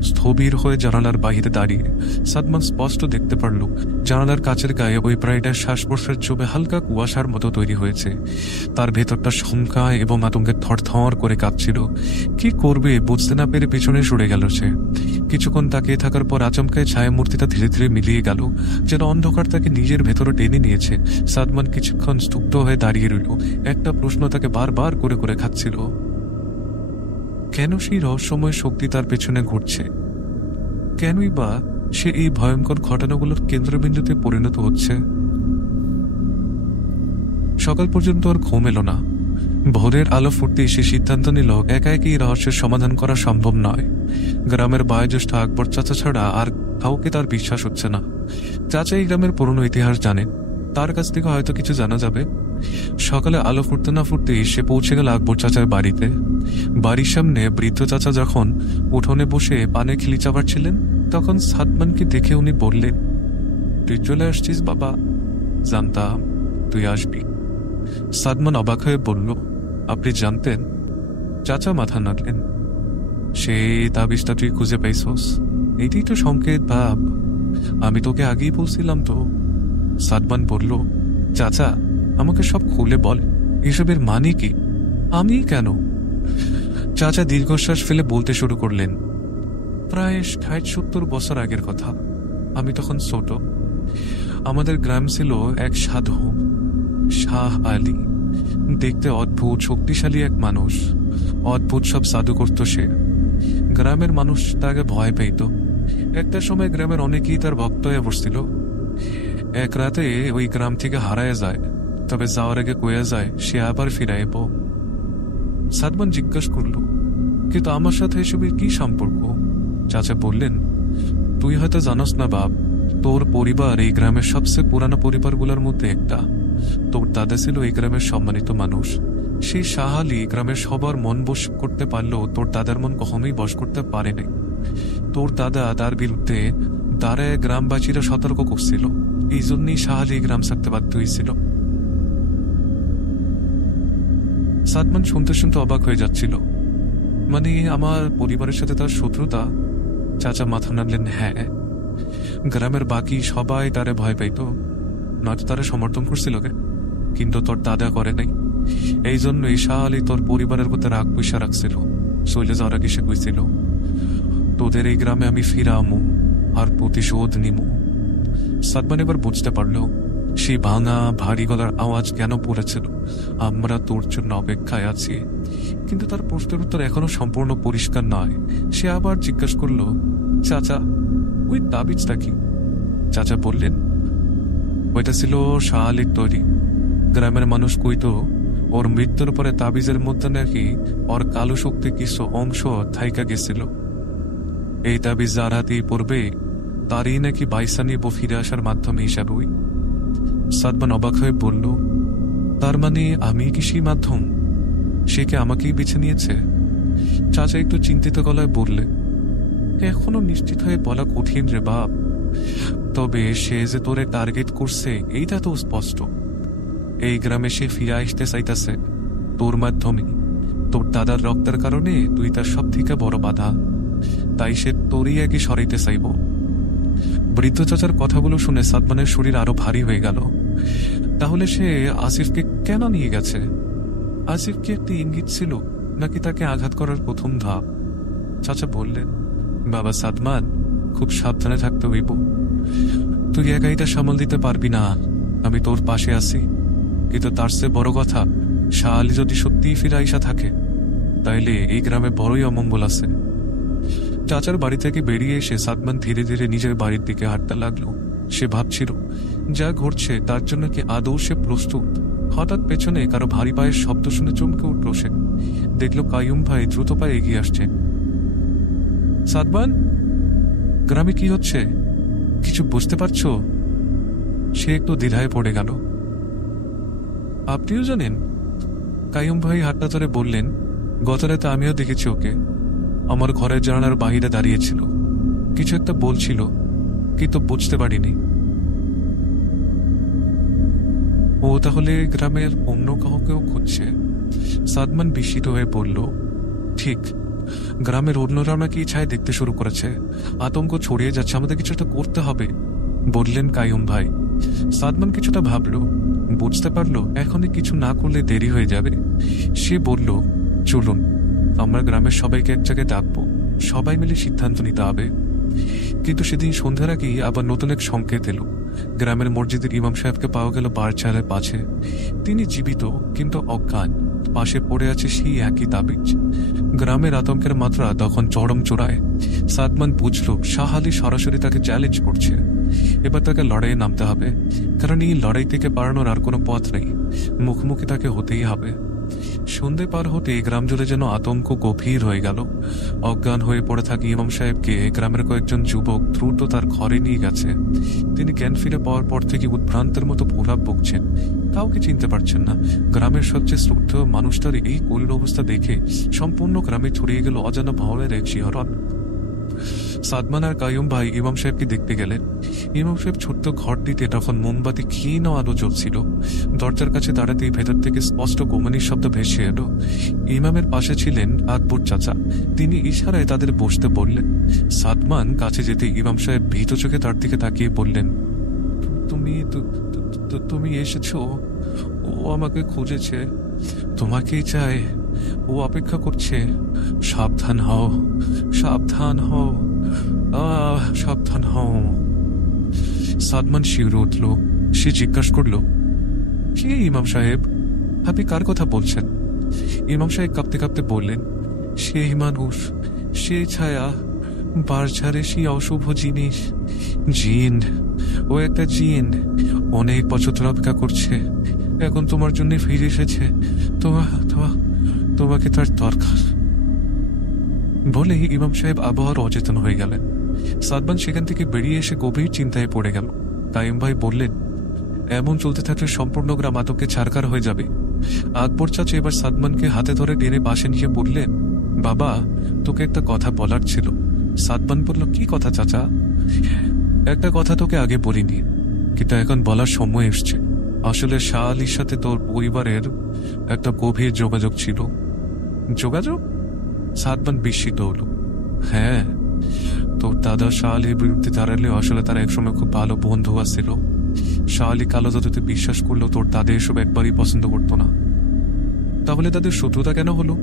স্থবির হয়ে জানালার বাহিরে দাঁড়িয়ে। সাদমান স্পষ্ট দেখতে পারল জানালার কাচের গায়ে ওই প্রাণীটার শ্বাস প্রশ্বাস জমে হালকা কুয়াশার মতো তৈরি হয়েছে। তার ভেতরটা শঙ্কা এবং আতঙ্কে থরথর করে কাঁপছিল। কি করবে বুঝতে না পেরে পেছনে সরে গেল সে। কিছুক্ষণ তাকিয়ে থাকার পর আচমকায় ছায়ামূর্তিটা ধীরে ধীরে মিলিয়ে গেল, যেন অন্ধকার তাকে নিজের ভেতরে টেনে নিয়েছে। সাদমান কিছুক্ষণ স্তব্ধ হয়ে দাঁড়িয়ে রইল। একটা প্রশ্ন তাকে বারবার করে করে খাচ্ছিল, কেন সেই রহস্যময় শক্তি তার পেছনে ঘুরছে? কেনই বা সে এই ভয়ঙ্কর ঘটনাগুলোর কেন্দ্রবিন্দুতে পরিণত হচ্ছে? সকাল পর্যন্ত আর ঘুম এলো না। ভোরের আলো ফুটতে সে সিদ্ধান্ত নিল একা একই রহস্যের সমাধান করা সম্ভব নয়। গ্রামের বয়োজ্যেষ্ঠ আকবর চাচা ছাড়া আর কাউকে তার বিশ্বাস হচ্ছে না। চাচা এই গ্রামের পুরনো ইতিহাস জানেন, তার কাছ থেকে হয়তো কিছু জানা যাবে। সকালে আলো ফুটতে না ফুটতেই সে পৌঁছে গেল আকবর চাচার বাড়িতে। বাড়ির সামনে বৃদ্ধ চাচা যখন উঠোনে বসে পানে খিলি চাবাচ্ছিলেন, তখন সাদমানকে দেখে উনি বললেন, তুই চলে আসছিস বাবা, জানতাম তুই আসবি। সাদমান অবাক হয়ে বলল, আপনি জানতেন? চাচা মাথা নাড়লেন। সেই তাবিজটা তুই খুঁজে পাইছস, এটাই তো সংকেত ভাব। আমি তোকে আগেই বলছিলাম তো। সাদমান বলল, চাচা আমাকে সব খুলে বল, এসবের মানে কি? আমি কেন? চাচা দীর্ঘশ্বাস ফেলে বলতে শুরু করলেন, প্রায় 60-70 বছর আগের কথা। আমি তখন ছোট। আমাদের গ্রাম ছিল এক সাধু, শাহ আলী। দেখতে অদ্ভুত শক্তিশালী এক মানুষ। অদ্ভুত সব জাদু করত সে। গ্রামের মানুষ তাকে ভয় পেত। একটা সময় গ্রামের অনেকেই তার ভক্ত হয়ে বসছিল। এক রাতে ওই গ্রাম থেকে হারায় যায়, তবে যাওয়ার আগে কয়ে যায় সে আবার ফিরাইব। সাদমান জিজ্ঞাসা করল, কিন্তু আমার সাথে এসবের কি সম্পর্ক? চাচা বললেন, তুই হয়তো জানোস না বাপ, তোর পরিবার এই গ্রামের সবচেয়ে পুরানো পরিবারগুলোর মধ্যে একটা। তোর দাদা ছিল এই গ্রামের সম্মানিত মানুষ। সেই শাহ আলী গ্রামের সবার মন বশ করতে পারলেও তোর দাদার মন কখনোই বশ করতে পারে নাই। তোর দাদা তার বিরুদ্ধে দাঁড়ায় গ্রামবাসীরা সতর্ক করছিল, এই জন্যই শাহ আলী গ্রাম ছাড়তে বাধ্য হয়েছিল। সাদমান শুনতে শুনতে অবাক হয়ে যাচ্ছিল। মানে আমার পরিবারের সাথে তার শত্রুতা? চাচা মাথা নাড়লেন। হ্যাঁ, গ্রামের বাকি সবাই তারে ভয় পাইত, নয়তো তারা সমর্থন করছিল কে, কিন্তু তোর দাদা করে নাই। এই জন্যই শাহ আলী তোর পরিবারের প্রতি রাগ পয়সা রাখছিল। চলে যাওয়ার আগে সে কইছিল, তোদের এই গ্রামে আমি ফিরামু আর প্রতিশোধ নিমু। সাদমান এবার বুঝতে পারলো সেই ভাঙা ভারী গলার আওয়াজ কেন পড়েছিল। আমরা তোর জন্য অপেক্ষায় আছি। কিন্তু তার প্রশ্নের উত্তর এখনো সম্পূর্ণ পরিষ্কার নয়। সে আবার জিজ্ঞাসা করলো, চাচা ওই তাবিজটা কি? চাচা বললেন, ওইটা ছিল শাহ আলীর তৈরি। গ্রামের মানুষ কইতো ওর মৃত্যুর পরে তাবিজের মধ্যে নাকি ওর কালো শক্তি কিছু অংশ থাইকা গেছিল। এই তাবিজ যার হাতেই পড়বে তারই নাকি বাইসানি ফিরে আসার মাধ্যমে হিসাবে। ওই সাদমান অবাক হয়ে বলল, তার মানে আমি কি সেই মাধ্যম? সে কি আমাকেই বেছে নিয়েছে? চাচা একটু চিন্তিত গলায় বললে, এখনো নিশ্চিত হয়ে বলা কঠিন রে বাপ, তবে সে যে তোরে টার্গেট করছে এইটা তো স্পষ্ট। এই গ্রামে সে ফিরে আসতে চাইতেছে তোর মাধ্যমে। তোর দাদার রক্তের কারণে তুই তার সব থেকে বড় বাধা, তাই সে তোরই আগে সরাইতে চাইব। বৃদ্ধ চাচার কথাগুলো শুনে সাদমানের শরীর আরো ভারী হয়ে গেল। তাহলে সে আসিফকে কেন নিয়ে গেছে? আসিফ কি একটি ইঙ্গিত ছিল, নাকি তাকে আঘাত করার প্রথম ধাপ? চাচা বললেন, বাবা সাদমান, খুব সাবধানে থাকতে হইব। তুই একাইটা সামাল দিতে পারবি না, আমি তোর পাশে আছি। কিন্তু তার চেয়ে বড় কথা, শাহ আলী যদি সত্যিই ফিরে আইসা থাকে তাইলে এই গ্রামে বড়ই অমঙ্গল আছে। চাচার বাড়ি থেকে বেরিয়ে এসে সাদমান ধীরে ধীরে নিজের বাড়ির দিকে হাঁটতে লাগলো। সে ভাবছিল যা ঘটছে তার জন্য কি আদৌ সে প্রস্তুত। হঠাৎ পেছনে কারো ভারী পায়ের শব্দ শুনে চমকে উঠল সে। দেখলো কাইয়ুম ভাই দ্রুত পায়ে এগিয়ে আসছে। সাদমান, গ্রামে কি হচ্ছে কিছু বুঝতে পারছো? সে একটু দ্বিধায় পড়ে গেল। আপনিও জানেন? কাইয়ুম ভাই হাতটা ধরে বললেন, গত রাতে আমিও দেখেছি ওকে। আমার ঘরের জানালার বাহিরে দাঁড়িয়েছিল, কিছু একটা বলছিল, কিন্তু বুঝতে পারিনি। ও তাহলে গ্রামের অন্য কাউকেও খুঁজছে? সাদমান বিস্মিত হয়ে বলল, ঠিক, গ্রামের অন্যরাও নাকি ছায় দেখতে শুরু করেছে। আতঙ্ক ছড়িয়ে যাচ্ছে, আমাদের কিছু একটা করতে হবে, বললেন কাইয়ুম ভাই। সাদমান কিছুটা ভাবল, বুঝতে পারলো এখনই কিছু না করলে দেরি হয়ে যাবে। সে বলল, চলুন আমরা গ্রামের সবাইকে এক জায়গায় ডাকবো, সবাই মিলে সিদ্ধান্ত নিতে হবে। কিন্তু সেদিন সন্ধ্যার আগেই আবার নতুন এক সংকেত এলো। গ্রামের মসজিদের ইমাম সাহেবকে পাওয়া গেল বারচারের পাশে। তিনি জীবিত কিন্তু অজ্ঞান, পাশে পড়ে আছে সেই একই তাবিজ। গ্রামের আতঙ্কের মাত্রা তখন চরম চূড়ায়। সাদমান বুঝল শাহ আলী সরাসরি তাকে চ্যালেঞ্জ করছে। এবার তাকে লড়াইয়ে নামতে হবে, কারণ এই লড়াই থেকে পালানোর আর কোনো পথ নেই। মুখোমুখি তাকে হতেই হবে। সন্ধে পার হতে গ্রাম জুড়ে যেন আতঙ্ক গভীর হয়ে গেল। অজ্ঞান হয়ে পড়ে থাকা ইমাম সাহেবকে গ্রামের কয়েকজন যুবক দ্রুত তার ঘরে নিয়ে গেছে। তিনি জ্ঞান ফিরে পাওয়ার পর থেকে উদ্ভ্রান্তের মতো প্রলাপ বকছেন, কাউকে চিনতে পারছেন না। গ্রামের সবচেয়ে শ্রদ্ধেয় মানুষটার এই করুণ অবস্থা দেখে সম্পূর্ণ গ্রামে ছড়িয়ে গেল অজানা ভয়ের এক শিহরণ। সাদমান আর কাইয়ুম ভাই ইমাম সাহেবকে দেখতে গেলেন। ইমাম সাহেব ছোট্ট ঘরটিতে তখন মোমবাতি ক্ষীণ আলো জ্বলছিল। দরজার কাছে দাঁড়াতেই ভেতর থেকে স্পষ্ট গোমানির শব্দ ভেসে এলো। ইমামের পাশে ছিলেন আকবর চাচা। তিনি ইশারায় তাদের বসতে বললেন। সাদমান কাছে যেতে ইমাম সাহেব ভীত চোখে তার দিকে তাকিয়ে বললেন, তুমি এসেছো? ও আমাকে খুঁজেছে, তোমাকেই চায়, ও অপেক্ষা করছে। সাবধান হও, সাবধান হও, সাবধান হও। সাদমান শিউরে উঠল। সে জিজ্ঞাসা করল, কে ইমাম সাহেব? আপনি কার কথা বলছেন? ইমাম সাহেব কাঁপতে কাঁপতে বললেন, সেই মানুষ, সে ছায়া, বারঝাড়ে সেই অশুভ জিনিস, জিন। ও একটা জিন, অনেক বছর ধরে অপেক্ষা করছে, এখন তোমার জন্য ফিরে এসেছে। তোমাকে তার দরকার। বলে ইমাম সাহেব আবহাওয়ার অচেতন হয়ে গেলেন। সাদমান সেখান থেকে বেরিয়ে এসে গভীর চিন্তায় পড়ে গেল। কাইয়ুম ভাই বললেন, এমন চলতে থাকলে সম্পূর্ণ গ্রাম আতঙ্কে ছারখার হয়ে যাবে। আকবর চাচা এবার সাদমানকে হাতে ধরে টেনে পাশে নিয়ে বললেন, বাবা, তোকে একটা কথা বলার ছিল। সাদমান বলল, কি কথা চাচা? একটা কথা তোকে আগে বলিনি, কিন্তু এখন বলার সময় এসছে। আসলে শাহ আলীর সাথে তোর পরিবারের একটা গভীর যোগাযোগ ছিল। যোগাযোগ? সাদমান বিস্মিত হলো। হ্যাঁ, তোর দাদা শাহ আলীর বিরুদ্ধে দাঁড়ালেও আসলে তারা একসময় খুব ভালো বন্ধু ছিল। শাহ আলী কালো জাদুতে বিশ্বাস করলেও তোর দাদা এসব একবারই পছন্দ করতো না। তাহলে তাদের শত্রুতা কেন হলো?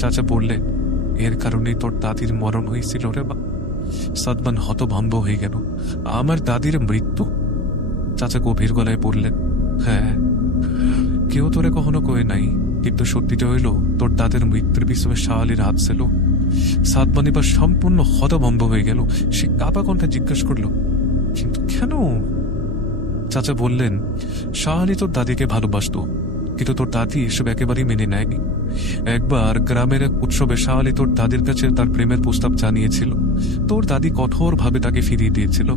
চাচা বললেন, এর কারণেই তোর দাদির মরণ হয়েছিল রে বা। সাদমান হতভম্ব হয়ে গেল। আমার দাদির মৃত্যু? চাচা গভীর গলায় বললেন, হ্যাঁ, কেউ তোরে কখনো কয়ে নাই, কিন্তু সত্যিটা হইল তোর দাদের মৃত্যুর পিছনে শাহ আলীর হাত ছিল। সাদমান এবার সম্পূর্ণ হতভম্ব হয়ে গেল। সে কাপা কণ্ঠে জিজ্ঞাসা করলো, কিন্তু কেন? চাচা বললেন, শাহ আলী তোর দাদিকে ভালোবাসতো, কিন্তু তোর দাদি এসব একেবারেই মেনে নেয়নি। একবার গ্রামের এক উৎসবে শাহ আলী তোর দাদির কাছে তার প্রেমের প্রস্তাব জানিয়েছিল। তোর দাদি কঠোরভাবে তাকে ফিরিয়ে দিয়েছিল।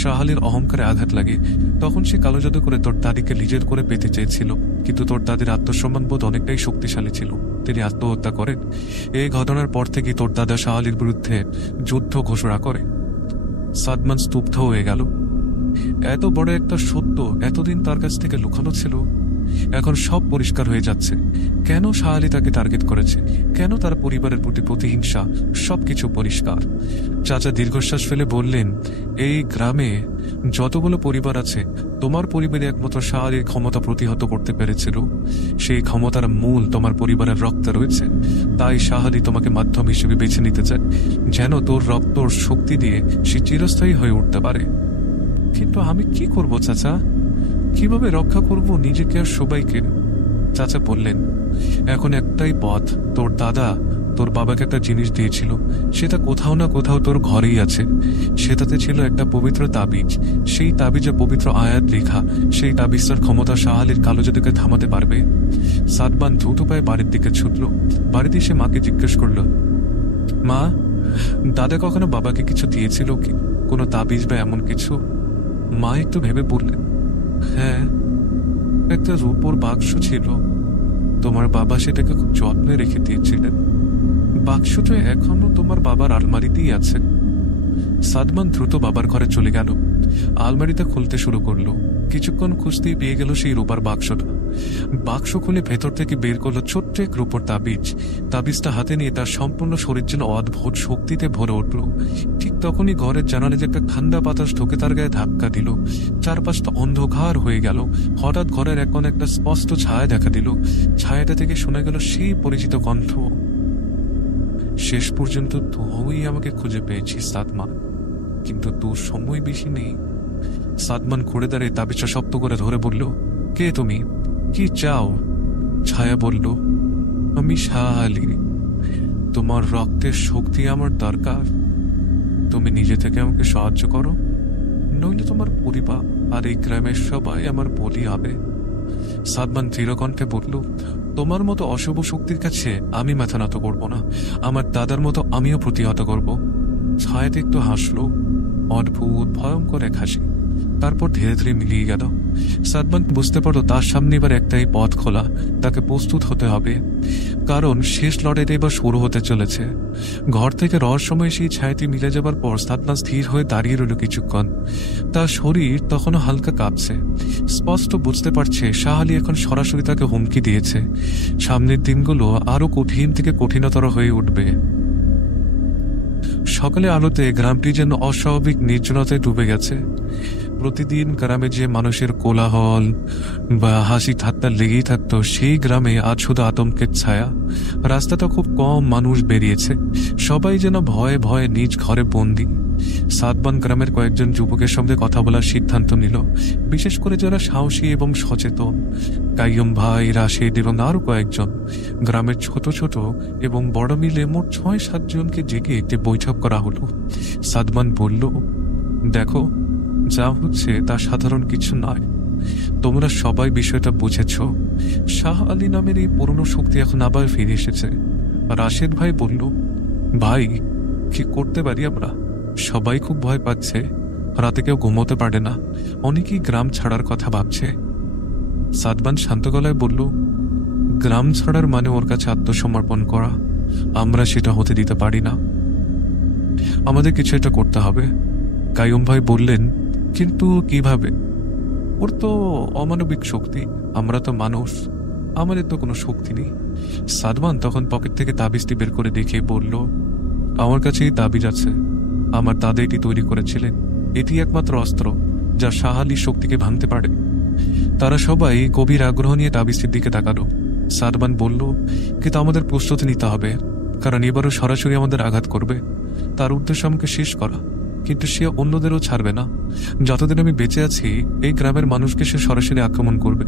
শাহ আলীর অহংকারে আঘাত লাগে। তখন সে কালো জাদু করে তোর দাদিকে নিজের করে পেতে চেয়েছিল, কিন্তু তোর দাদির আত্মসম্মান বোধ অনেকটাই শক্তিশালী ছিল। তিনি আত্মহত্যা করেন। এই ঘটনার পর থেকেই তোর দাদা শাহ আলীর বিরুদ্ধে যুদ্ধ ঘোষণা করে। সাদমান স্তব্ধ হয়ে গেল। এত বড় একটা সত্য এতদিন তার কাছ থেকে লুকানো ছিল, এখন সব পরিষ্কার হয়ে যাচ্ছে। কেন শাহ আলী তাকে টার্গেট করেছে, কেন তার পরিবারের প্রতি প্রতিহিংসা, সবকিছু পরিষ্কার। চাচা দীর্ঘশ্বাস ফেলে বললেন, এই গ্রামে যতগুলো পরিবার আছে, তোমার পরিবারে একমাত্র শাহ আলীর ক্ষমতা প্রতিহত করতে পেরেছিল। সেই ক্ষমতার মূল তোমার পরিবারের রক্তে রয়েছে। তাই শাহ আলী তোমাকে মাধ্যম হিসেবে বেছে নিতে চায়, যেন তোর রক্ত শক্তি দিয়ে সে চিরস্থায়ী হয়ে উঠতে পারে। কিন্তু আমি কি করব চাচা? কিভাবে রক্ষা করব নিজেকে আর সবাইকে? চাচা বললেন, এখন একটাই পথ। তোর দাদা তোর বাবাকে একটা জিনিস দিয়েছিল, সেটা কোথাও না কোথাও তোর ঘরেই আছে। সেটাতে ছিল একটা পবিত্র তাবিজ। সেই তাবিজে পবিত্র আয়াত লেখা। সেই তাবিজটার ক্ষমতা শাহ আলীর কালো জাদুকে থামাতে পারবে। সাদমান দ্রুত পায়ে বাড়ির দিকে ছুটল। বাড়িতে এসে মাকে জিজ্ঞেস করল, মা, দাদা কখনো বাবাকে কিছু দিয়েছিল কি, কোনো তাবিজ বা এমন কিছু? মা একটু ভেবে বললেন, হ্যাঁ, একটা রূপোর বাক্স ছিল। তোমার বাবা সেটাকে খুব যত্নে রেখে দিয়েছিলেন। বাক্সটা এখনো তোমার বাবার আলমারিতেই আছে। সাদমান দ্রুত বাবার ঘরে চলে গেল। আলমারিটা খুলতে শুরু করলো। কিছুক্ষণ খুঁজতেই পেয়ে গেল সেই রূপার বাক্সটা। বাক্স খুলে ভেতর থেকে বের করলো ছোট্ট এক রূপোর তাবিজ। তাবিজটা হাতে নিয়ে তার সম্পূর্ণ শরীর যেন অদ্ভুত শক্তিতে ভরে উঠল। ঠিক তখনই ঘরের জানালে যে একটা ঠান্ডা বাতাস ঢোকে তার গায়ে ধাক্কা দিল। চারপাশটা অন্ধকার হয়ে গেল। হঠাৎ ঘরের এক কোণে একটা স্পষ্ট ছায়া দেখা দিল। ছায়াটা থেকে শোনা গেল সেই পরিচিত কণ্ঠ, শেষ পর্যন্ত তুই আমাকে খুঁজে পেয়েছিস সাদমান, কিন্তু তোর সময় বেশি নেই। সাদমান ঘুরে দাঁড়িয়ে তাবিজটা শক্ত করে ধরে বলল, কে তুমি, কি চাও? ছায়া বলল, আমি শাহ আলী। তোমার রক্তের শক্তি আমার দরকার। তুমি নিজে থেকে আমাকে সাহায্য করো, নইলে তোমার পরিবার আর এই গ্রামের সবাই আমার বলি হবে। সাদমান দৃঢ় কণ্ঠে বলল, তোমার মতো অশুভ শক্তির কাছে আমি মাথা নত করব না। আমার দাদার মতো আমিও প্রতিহত করব। ছায়াতে একটু হাসলো, অদ্ভুত ভয়ঙ্কর এক হাসি। তারপর ধীরে ধীরে মিলিয়ে গেল। সাদমান বুঝতে পারলো তার সামনে এবার একটাই পথ খোলা। তাকে প্রস্তুত হতে হবে, কারণ শেষ লড়াইটা এবার শুরু হতে চলেছে। ঘর থেকে রহস্যময় সেই ছায়াটি মিলে যাবার পর সাদমান স্থির হয়ে দাঁড়িয়ে রইল কিছুক্ষণ। তার শরীর তখনও হালকা কাঁপছে। স্পষ্ট বুঝতে পারছে শাহ আলী এখন সরাসরি তাকে হুমকি দিয়েছে। সামনের দিনগুলো আরো কঠিন থেকে কঠিনতর হয়ে উঠবে। সকালে আলোতে গ্রামটি যেন অস্বাভাবিক নির্জনতায় ডুবে গেছে। প্রতিদিন গ্রামে যে মানুষের কোলাহল বা হাসি ঠাট্টা লেগেই থাকতো, সেই গ্রামে আজ শুধু আতঙ্কের ছায়া। রাস্তাটা খুব কম মানুষ বেরিয়েছে। সবাই যেন ভয়ে ভয়ে নিজ ঘরে বন্দী। সাদমান গ্রামের কয়েকজন যুবকের সঙ্গে কথা বলার সিদ্ধান্ত নিল, বিশেষ করে যারা সাহসী এবং সচেতন। কাইয়ুম ভাই, রাশেদ এবং আরো কয়েকজন। গ্রামের ছোট ছোট এবং বড় মিলে মোট ৬-৭ জনকে জেগে একটি বৈঠক করা হলো। সাদমান বলল, দেখো, যা হচ্ছে তা সাধারণ কিছু নয়। তোমরা সবাই বিষয়টা বুঝেছ। শাহ আলী নামের এই পুরনো শক্তি এখন আবার ফিরে এসেছে। রাশেদ ভাই বলল, ভাই, কি করতে পারি আমরা? সবাই খুব ভয় পাচ্ছে। রাতে কেউ ঘুমোতে পারে না। অনেকেই গ্রাম ছাড়ার কথা ভাবছে। সাদমান শান্ত গলায় বলল, গ্রাম ছাড়ার মানে ওর কাছে আত্মসমর্পণ করা। আমরা সেটা হতে দিতে পারি না। আমাদের কিছু একটা করতে হবে। কাইয়ুম ভাই বললেন, কিন্তু কিভাবে? ওর তো অমানবিক শক্তি, আমরা তো মানুষ, আমাদের তো কোনো শক্তি নেই। সাদমান তখন পকেট থেকে তাবিজটি বের করে দেখিয়ে বলল, আমার কাছে এই তাবিজ আছে, আমার দাদা এটি তৈরি করেছিলেন। এটি একমাত্র অস্ত্র যা শাহ আলীর শক্তিকে ভাঙতে পারে। তারা সবাই গভীর আগ্রহ নিয়ে তাবিজটির দিকে তাকালো। সাদমান বলল, কিন্তু আমাদের প্রস্তুতি নিতে হবে, কারণ এবারও সরাসরি আমাদের আঘাত করবে। তার উদ্দেশ্য আমাকে শেষ করা, কিন্তু সে অন্যদেরও ছাড়বে না। যতদিন আমি বেঁচে আছি এই গ্রামের মানুষকে সে সরাসরি আক্রমণ করবে।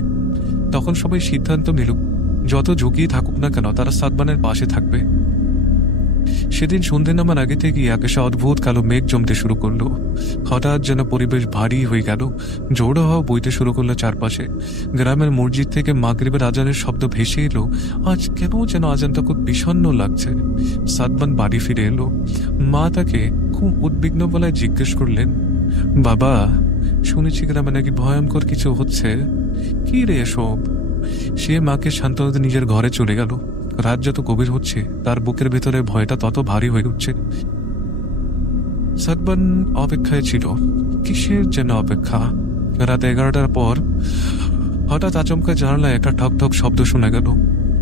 তখন সবাই সিদ্ধান্ত নিল, যত ঝুঁকিয়ে থাকুক না কেন তারা সাদমানের পাশে থাকবে। সেদিন সন্ধ্যে নামার আগে থেকেই আকাশে অদ্ভুত কালো মেঘ জমতে শুরু করলো। হঠাৎ যেন পরিবেশ ভারী হয়ে গেল। জোড়ো হাওয়া বইতে শুরু করলো চারপাশে। গ্রামের মসজিদ থেকে মাগরিবের আজানের শব্দ ভেসে এলো। আজ কেন যেন আজানটা খুব বিষণ্ণ লাগছে। সাদমান বাড়ি ফিরে এলো। মা তাকে খুব উদ্বিগ্ন বলায় জিজ্ঞেস করলেন, বাবা, শুনেছি গ্রামে নাকি ভয়ঙ্কর কিছু হচ্ছে, কি রে এসব? সে মাকে সান্ত্বনাতে নিজের ঘরে চলে গেল। রাত যত গভীর হচ্ছে তার বুকের ভেতরে ভয়টা তত ভারী হয়ে উঠছে। সাদমান অপেক্ষায় ছিল। কিসের যেন অপেক্ষা। রাত 11টার পর হঠাৎ আচমকা জানালায় একটা ঠক ঠক শব্দ শোনা গেল।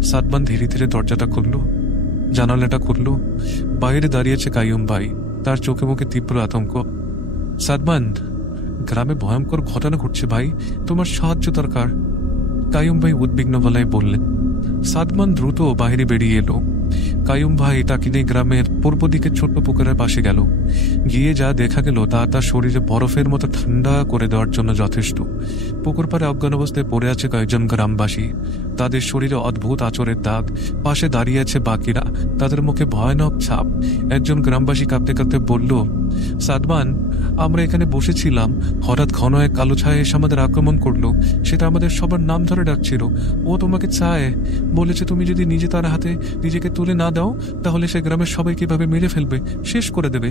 সাদমান ধীরে ধীরে দরজাটা খুলল। জানালাটা খুলল। বাইরে দাঁড়িয়েছে কাইয়ুম ভাই, তার চোখে মুখে তীব্র আতঙ্ক। সাদমান, গ্রামে ভয়ঙ্কর ঘটনা ঘটছে ভাই, তোমার সাহায্য দরকার। কাইয়ুম ভাই উদ্বিগ্ন গলায় বললেন। সাদমান দ্রুত বাইরে বেরিয়ে এলো। কাইয়ুম ভাই তাকে নিয়ে গ্রামের পূর্ব দিকে ছোট্ট পুকুরের পাশে গেল। গিয়ে যা দেখা গেল তা তার শরীরে বরফের মতো ঠান্ডা করে দেওয়ার জন্য যথেষ্ট। পুকুর পাড়ে অজ্ঞান অবস্থায় পড়ে আছে কয়েকজন গ্রামবাসী। তাদের শরীরে অদ্ভুত আঁচড়ের দাগ। পাশে দাঁড়িয়ে আছে বাকিরা, তাদের মুখে ভয়ানক ছাপ। একজন গ্রামবাসী কাঁপতে কাঁপতে বলল, সাদমান, আমরা এখানে বসেছিলাম, হঠাৎ ঘন এক কালো ছায়া এসে আমাদের আক্রমণ করলো। সেটা আমাদের সবার নাম ধরে ডাকছিল। ও তোমাকে চায়, বলেছে তুমি যদি নিজে তার হাতে নিজেকে তুলে না দাও তাহলে সে গ্রামের সবাইকে এভাবে মেরে ফেলবে, শেষ করে দেবে।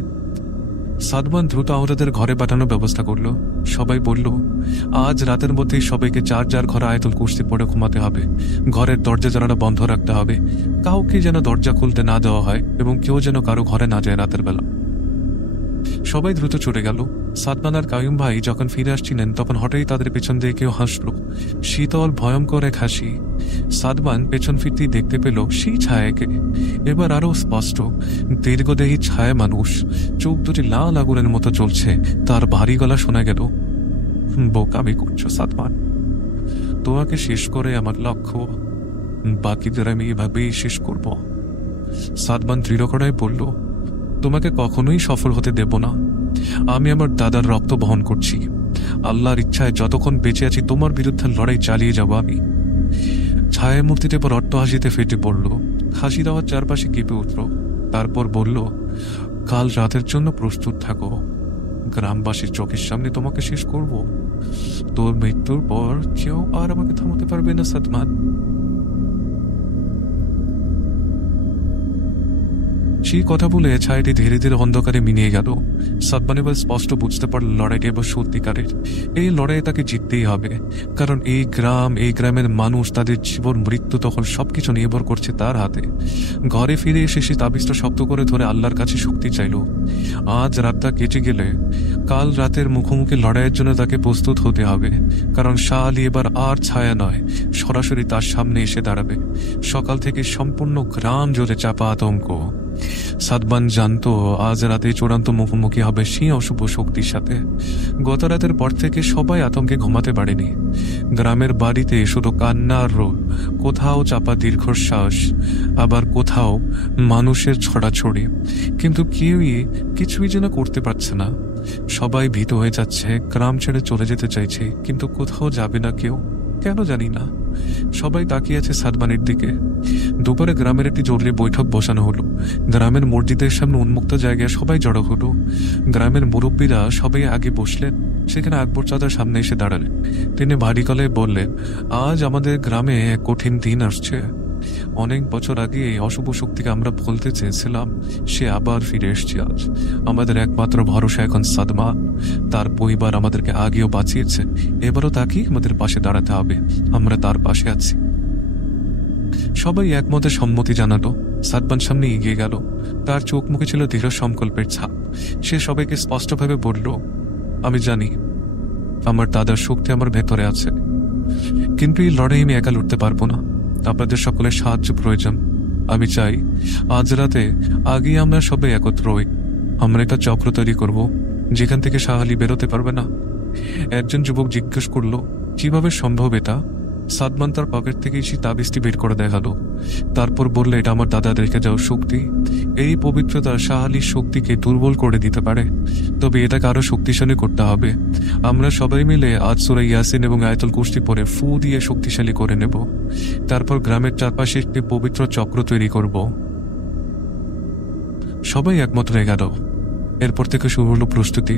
সাদমান দ্রুত আহতদের ঘরে পাঠানোর ব্যবস্থা করলো। সবাই বলল, আজ রাতের মধ্যেই সবাইকে যার যার ঘরে আয়াতুল কুরসি পড়ে ঘুমাতে হবে। ঘরের দরজা জানালা বন্ধ রাখতে হবে। কাউকে যেন দরজা খুলতে না দেওয়া হয় এবং কেউ যেন কারো ঘরে না যায় রাতের বেলা। সবাই দ্রুত চলে গেল। সাদমান আর কাইয়ুম ভাই যখন ফিরে আসছিলেন তখন হঠাৎই তাদের পেছন দিয়ে কেউ হাসল। শীতল ভয়ঙ্কর এক হাসি। সাদমান পেছন ফিরতেই দেখতে পেল সেই ছায়াকে। এবার আরো স্পষ্ট, দীর্ঘদেহী ছায়া মানুষ, চোখ দুটি লাল আগুনের মতো জ্বলছে। তার ভারী গলা শোনা গেল, বোকামি করছো সাদমান, তোমাকে শেষ করে আমার লক্ষ্য, বাকিদের আমি এভাবেই শেষ করব। সাদমান দৃঢ় করায় বলল, তোমাকে কখনোই সফল হতে দেব না। আমি আমার দাদার রক্ত বহন করছি। আল্লাহর ইচ্ছায় যতক্ষণ বেঁচে আছি তোমার বিরুদ্ধে লড়াই চালিয়ে যাব আমি। ছায়া মূর্তিতে পর অট্ট হাসিতে ফেটে পড়ল। হাসি দেওয়ার চারপাশে কেঁপে উঠল। তারপর বলল, কাল রাতের জন্য প্রস্তুত থাকো। গ্রামবাসীর চোখের সামনে তোমাকে শেষ করব। তোর মৃত্যুর পর কেউ আর আমাকে থামাতে পারবে না সাদমান। সেই কথা বলে ছায়াটি ধীরে ধীরে অন্ধকারে মিলিয়ে গেল। সাদমান এবার স্পষ্ট বুঝতে পারল লড়াইটি এবার সত্যিকারের। এই লড়াইয়ে তাকে জিততেই হবে, কারণ এই গ্রামের মানুষ, তাদের জীবন মৃত্যু তখন সবকিছু নির্ভর করছে তার হাতে। ঘরে ফিরে এসে সে তাবিজটা শক্ত করে ধরে আল্লাহর কাছে শক্তি চাইল। আজ রাতটা কেটে গেলে কাল রাতের মুখোমুখি লড়াইয়ের জন্য তাকে প্রস্তুত হতে হবে, কারণ শাহ আলী এবার আর ছায়া নয়, সরাসরি তার সামনে এসে দাঁড়াবে। সকাল থেকে সম্পূর্ণ গ্রাম জুড়ে চাপা আতঙ্ক। সাদমান জানতো আজ রাতে চূড়ান্ত মুখোমুখি হবে সেই অশুভ শক্তির সাথে। গত রাতের পর থেকে সবাই আতঙ্কে ঘুমাতে পারেনি। গ্রামের বাড়িতে শুধু কান্নার রোল, কোথাও চাপা দীর্ঘশ্বাস, আবার কোথাও মানুষের ছড়াছড়ি। কিন্তু কেউই কিছুই যেন করতে পারছে না। সবাই ভীত হয়ে যাচ্ছে, গ্রাম ছেড়ে চলে যেতে চাইছে, কিন্তু কোথাও যাবে না কেউ, কেন জানি না। সবাই তাকিয়ে আছে সাদমানের দিকে। দুপুরে গ্রামের একটি জরুরি বৈঠক বসানো হলো। গ্রামের মসজিদের সামনে উন্মুক্ত জায়গায় সবাই জড়ো হলো। গ্রামের মুরব্বীরা সবাই আগে বসলেন। সেখানে আকবর চাচার সামনে এসে দাঁড়ালেন। তিনি ভারী গলায় বললেন, আজ আমাদের গ্রামে এক কঠিন দিন আসছে। অনেক বছর আগে এই অশুভ শক্তিকে আমরা বলতে চেয়েছিলাম, সে আবার ফিরে এসছে আজ। আমাদের একমাত্র ভরসা এখন সাদমান। তার পরিবার আমাদেরকে আগেও বাঁচিয়েছে, এবারও তাকেই আমাদের পাশে দাঁড়াতে হবে। আমরা তার পাশে আছি। সবাই একমতে সম্মতি জানালো। সাদমান সামনে এগিয়ে গেল। তার চোখ মুখে ছিল দৃঢ় সংকল্পের ছাপ। সে সবাইকে স্পষ্টভাবে বলল, আমি জানি আমার দাদার শক্তি আমার ভেতরে আছে, কিন্তু এই লড়াই আমি একা লড়তে পারবো না। আপনাদের সকলের সাহায্য প্রয়োজন। আমি চাই আজ রাতে আগেই আমরা সবাই একত্র হই। আমরা একটা চক্র তৈরি করব যেখান থেকে শাহ আলী বেরোতে পারবে না। একজন যুবক জিজ্ঞেস করলো, কিভাবে সম্ভব এটা? সাদমান তার পকেট থেকে সেই তাবিজটি বের করে দেখালো। তারপর বললো, এটা আমার দাদা রেখে যাওয়া শক্তি। এই পবিত্রতা শাহ আলীর শক্তিকে দুর্বল করে দিতে পারে, তবে এটাকে আরো শক্তিশালী করতে হবে। আমরা সবাই মিলে আজ সূরা ইয়াসিন এবং আয়াতুল কুরসি পড়ে ফু দিয়ে শক্তিশালী করে নেব। তারপর গ্রামের চারপাশে একটি পবিত্র চক্র তৈরি করব। সবাই একমত হয়ে গেল। এরপর থেকে শুরু হলো প্রস্তুতি।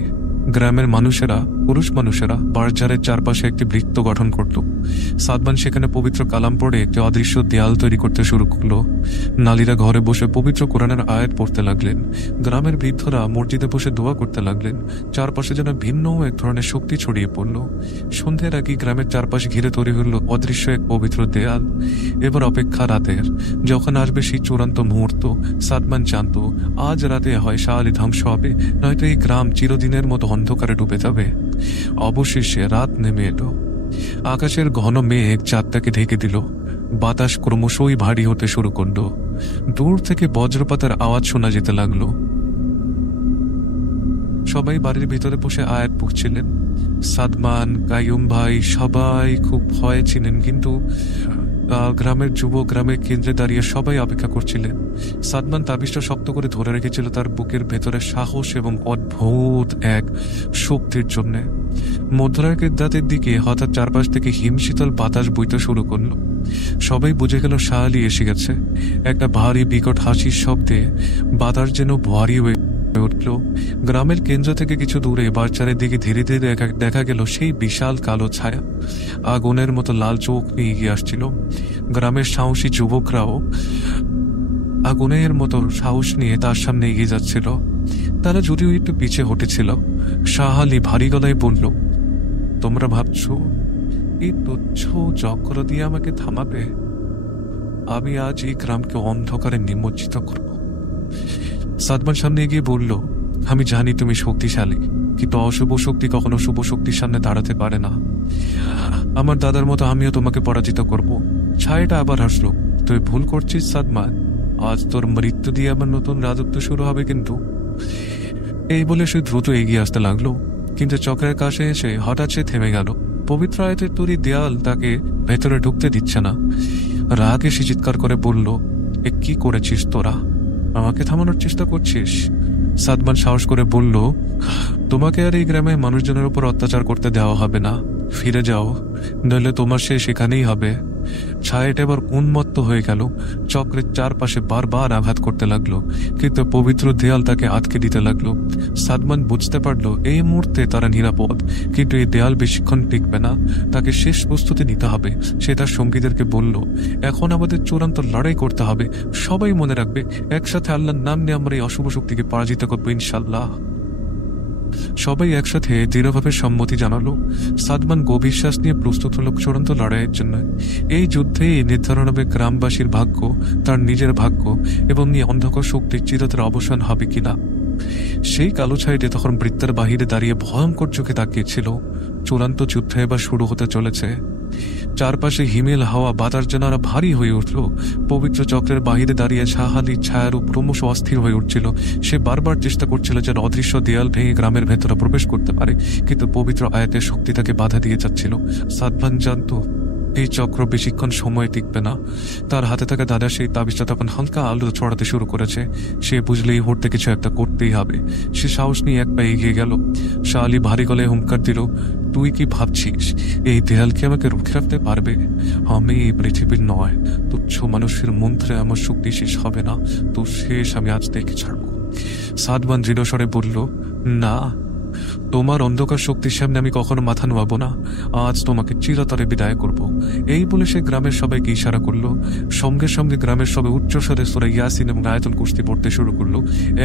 গ্রামের মানুষেরা, পুরুষ মানুষেরা বাজারের চারপাশে একটি বৃত্ত গঠন করল। সাদমান সেখানে পবিত্র কালাম পড়ে একটি অদৃশ্য দেয়াল তৈরি করতে শুরু করলো। নালীরা ঘরে বসে পবিত্র কোরআনের আয়াত পড়তে লাগলেন। গ্রামের বৃদ্ধরা মসজিদে বসে দোয়া করতে লাগলেন। চারপাশে যেন ভিন্ন এক ধরনের শক্তি ছড়িয়ে পড়ল। সন্ধ্যের আগে গ্রামের চারপাশে ঘিরে তৈরি হল অদৃশ্য এক পবিত্র দেয়াল। এবার অপেক্ষা রাতের, যখন আসবে সেই চূড়ান্ত মুহূর্ত। সাদমান জানত আজ রাতে হয় শাহ আলী ধ্বংস হবে, নয়তো এই গ্রাম চিরদিনের মতো অন্ধকারে ডুবে যাবে। অবশেষে রাত নেমে এলো। আকাশের ঘন মেঘ চাঁদটাকে ঢেকে দিল। বাতাস ক্রমশই ভারী হতে শুরু করলো। দূর থেকে বজ্রপাতের আওয়াজ শোনা যেতে লাগলো। সবাই বাড়ির ভিতরে বসে আয়াত পড়ছিলেন। সাদমান, কাইয়ুম ভাই সবাই খুব ভয়ে ছিলেন, কিন্তু গ্রামের যুবক গ্রামের কেন্দ্রে দাঁড়িয়ে সবাই অপেক্ষা করছিলেন। সাদমান তাবিজটা শক্ত করে ধরে রেখেছিল তার বুকের ভেতরে সাহস এবং অদ্ভুত এক শক্তির জন্য। মধ্যরাতের রাতের দিকে হঠাৎ চারপাশ থেকে হিমশীতল বাতাস বইতে শুরু করলো। সবাই বুঝে গেল শাহ আলী এসে গেছে। একটা ভারী বিকট হাসির শব্দে বাতাস যেন ভারী হয়ে উঠল। গ্রামের কেন্দ্র থেকে কিছু দূরে বাজারের দিকে ধীরে ধীরে দেখা গেল সেই বিশাল কালো ছায়া আগুনের মতো লাল চোখ নিয়ে এগিয়ে আসছিল। গ্রামের সাহসী যুবকরাও আগুনের মতো সাহস নিয়ে তার সামনে এগিয়ে যাচ্ছিল। তারা যদিও একটু পিছিয়ে হটেছিল। শাহ আলী ভারী গলায় বলল, তোমরা ভাবছো এই তুচ্ছ চক্র দিয়ে আমাকে থামাবে? আমি আজ এই গ্রামকে অন্ধকারে নিমজ্জিত করব। সাদমান সামনে এগিয়ে বলল, আমি জানি তুমি শক্তিশালী, কিন্তু অশুভ শক্তি কখনো শুভ শক্তির সামনে দাঁড়াতে পারে না। আমার দাদার মতো আমিও তোমাকে পরাজিত করব। ছায়াটা আবার হাসলো, তুই ভুল করছিস সাদমান, আজ তোর মৃত্যু দিয়ে আমার নতুন রাজত্ব শুরু হবে কিন্তু। এই বলে সে দ্রুত এগিয়ে আসতে লাগলো, কিন্তু চক্রের কাছে এসে হঠাৎ সে থেমে গেল। পবিত্র আয়াতের তৈরি দেয়াল তাকে ভেতরে ঢুকতে দিচ্ছে না। রাগে সে চিৎকার করে বলল, এ কি করেছিস তোরা? আমাকে থামানোর চেষ্টা করছিস? সাদমান সাহস করে বলল, তোমাকে আর এই গ্রামে মানুষজনের উপর অত্যাচার করতে দেওয়া হবে না। ফিরে যাও, নইলে তোমার শেষ এখানেই হবে। ছায়াটা এবার উন্মত্ত হয়ে গেল। চক্রের চারপাশে বারবার আঘাত করতে লাগলো, কিন্তু পবিত্র দেয়াল তাকে আটকে দিতে লাগলো। সাদমান বুঝতে পারলো এই মুহূর্তে তারা নিরাপদ, কিন্তু এই দেয়াল বেশিক্ষণ টিকবে না। তাকে শেষ প্রস্তুতি নিতে হবে। সে তার সঙ্গীদেরকে বলল, এখন আমাদের চূড়ান্ত লড়াই করতে হবে। সবাই মনে রাখবে, একসাথে আল্লাহর নাম নিয়ে আমরা এই অশুভ শক্তিকে পরাজিত করবো ইনশাল্লাহ। সবাই একসাথে দৃঢ়ভাবে সম্মতি জানালো। সাদমান গভীর শ্বাস নিয়ে প্রস্তুত হল চূড়ান্ত লড়াইয়ের জন্য। এই যুদ্ধে নির্ধারণ হবে গ্রামবাসীর ভাগ্য, তার নিজের ভাগ্য, এবং নিয়ে অন্ধকার শক্তির চিরতরে অবসান হবে কিনা। সেই কালো ছাইটে তখন বৃত্তের বাহিরে দাঁড়িয়ে ভয়ঙ্কর চোখে তাকিয়েছিল। চূড়ান্ত যুদ্ধ এবার শুরু হতে চলেছে। চারপাশে হিমেল হাওয়া, বাতাস যেন আরো ভারী হয়ে উঠল। পবিত্র চক্রের বাহিরে দাঁড়িয়ে শাহ আলীর ছায়ারূপ ক্রমশ অস্থির হয়ে উঠছিল। সে বারবার চেষ্টা করছিল যেন অদৃশ্য দেয়াল ভেঙে গ্রামের ভেতরে প্রবেশ করতে পারে, কিন্তু পবিত্র আয়াতের শক্তি তাকে বাধা দিয়ে যাচ্ছিল। সাদমান জানত এই চক্র বেশিক্ষণ সময় টিকবে না। তার হাতে থাকা দাদা সেই তাবিজটা তখন হালকা আলো ছড়াতে শুরু করেছে। সে বুঝলে এই মুহূর্তে কিছু একটা করতেই হবে। সে সাহস নিয়ে এক পা এগিয়ে গেল। শাহ আলী ভারী গলায় হুঙ্কার দিল, তুই কি ভাবছিস এই দেয়াল কি আমাকে রুখে রাখতে পারবে? আমি এই পৃথিবীর নয়, তুচ্ছ মানুষের মন্ত্রে আমার শক্তি শেষ হবে না। তো শেষ আমি আজ দেখে ছাড়বো। সাদমান দৃঢ় স্বরে বলল, না, তোমার অন্ধকার শক্তির সামনে আমি কখনো মাথা নোয়াবো না। আজ তোমাকে চিরতরে বিদায় করব। এই বলে সে গ্রামের সবাইকে ইশারা করলো। সঙ্গে সঙ্গে গ্রামের সবাই উচ্চস্বরে সূরা ইয়াসিন এবং আয়াতুল কুরসি পড়তে শুরু করলো।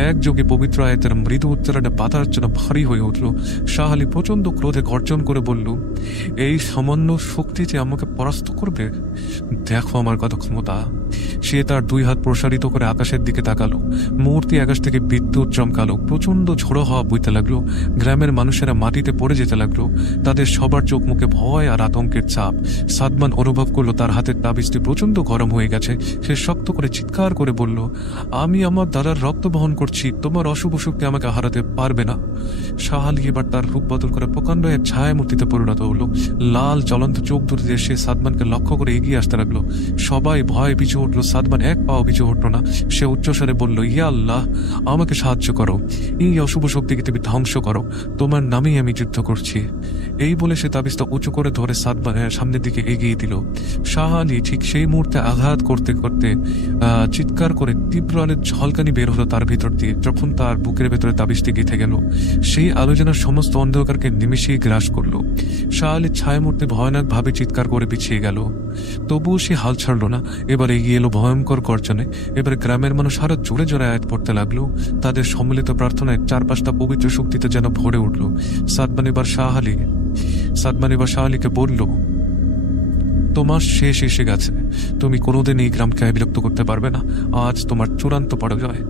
একযোগে পবিত্র আয়াতের মৃদু উচ্চারণে পাতার জন্য ভারী হয়ে উঠল। শাহ আলী প্রচন্ড ক্রোধে গর্জন করে বলল, এই সামান্য শক্তি যে আমাকে পরাস্ত করবে? দেখো আমার কত ক্ষমতা। সে তার দুই হাত প্রসারিত করে আকাশের দিকে তাকালো। মুহূর্তে আকাশ থেকে বিদ্যুৎ চমকালো। প্রচন্ড ঝোড়ো হওয়া বইতে লাগলো। গ্রামের মানুষেরা মাটিতে পড়ে যেতে লাগলো। তাদের সবার চোখ মুখে ভয় আর আতঙ্কের চাপ। সাদমান অনুভব করলো তার হাতের তাবিজটি প্রচন্ড গরম হয়ে গেছে। সে শক্ত করে চিৎকার করে বলল, আমি আমার দাদার রক্ত বহন করছি, তোমার অশুভ শক্তি আমাকে হারাতে পারবে না। শাহ আলী এবার তার রূপ বদল করে প্রকাণ্ড এক ছায়া মূর্তিতে পরিণত হলো। লাল জ্বলন্ত চোখ দুটি দিয়ে সে সাদমানকে লক্ষ্য করে এগিয়ে আসতে লাগলো। সবাই ভয়ে পিছু উঠলো। সাদমান এক পাও পিছু উঠল না। সে উচ্চস্বরে বলল, ইয়া আল্লাহ, আমাকে সাহায্য করো, এই অশুভ শক্তিকে তুমি ধ্বংস করো, তোমার নামেই আমি যুদ্ধ করছি। এই বলে সে তাবিজটা উঁচু করে ধরে সাদমানের সামনের দিকে এগিয়ে দিল। শাহ আলী ঠিক সেই মুহূর্তে আঘাত করতে করতে চিৎকার করে তীব্র আলোর ঝলকানি বের হলো তার ভিতর দিয়ে। যখন তার বুকের ভেতরে তাবিজটি গেঁথে গেল, সেই আলোচনার সমস্ত অন্ধকারকে নিমেষেই গ্রাস করলো। শাহ আলীর ছায়ামূর্তি ভয়ানক ভাবে চিৎকার করে পিছিয়ে গেল। তবুও সে হাল ছাড়লো না। এবার এগিয়ে এলো ভয়ঙ্কর গর্জনে। এবার গ্রামের মানুষ আরো জোরে জোরে আয়াত পড়তে লাগলো। তাদের সম্মিলিত প্রার্থনায় চারপাশটা পবিত্র শক্তিতে যেন ভরে উঠল। সাদমান এবার শাহ আলীকে বলল, তোমার শেষ এসে গেছে। তুমি কোনোদিন এই গ্রামকে বিরক্ত করতে পারবে না। আজ তোমার চূড়ান্ত পরাজয়।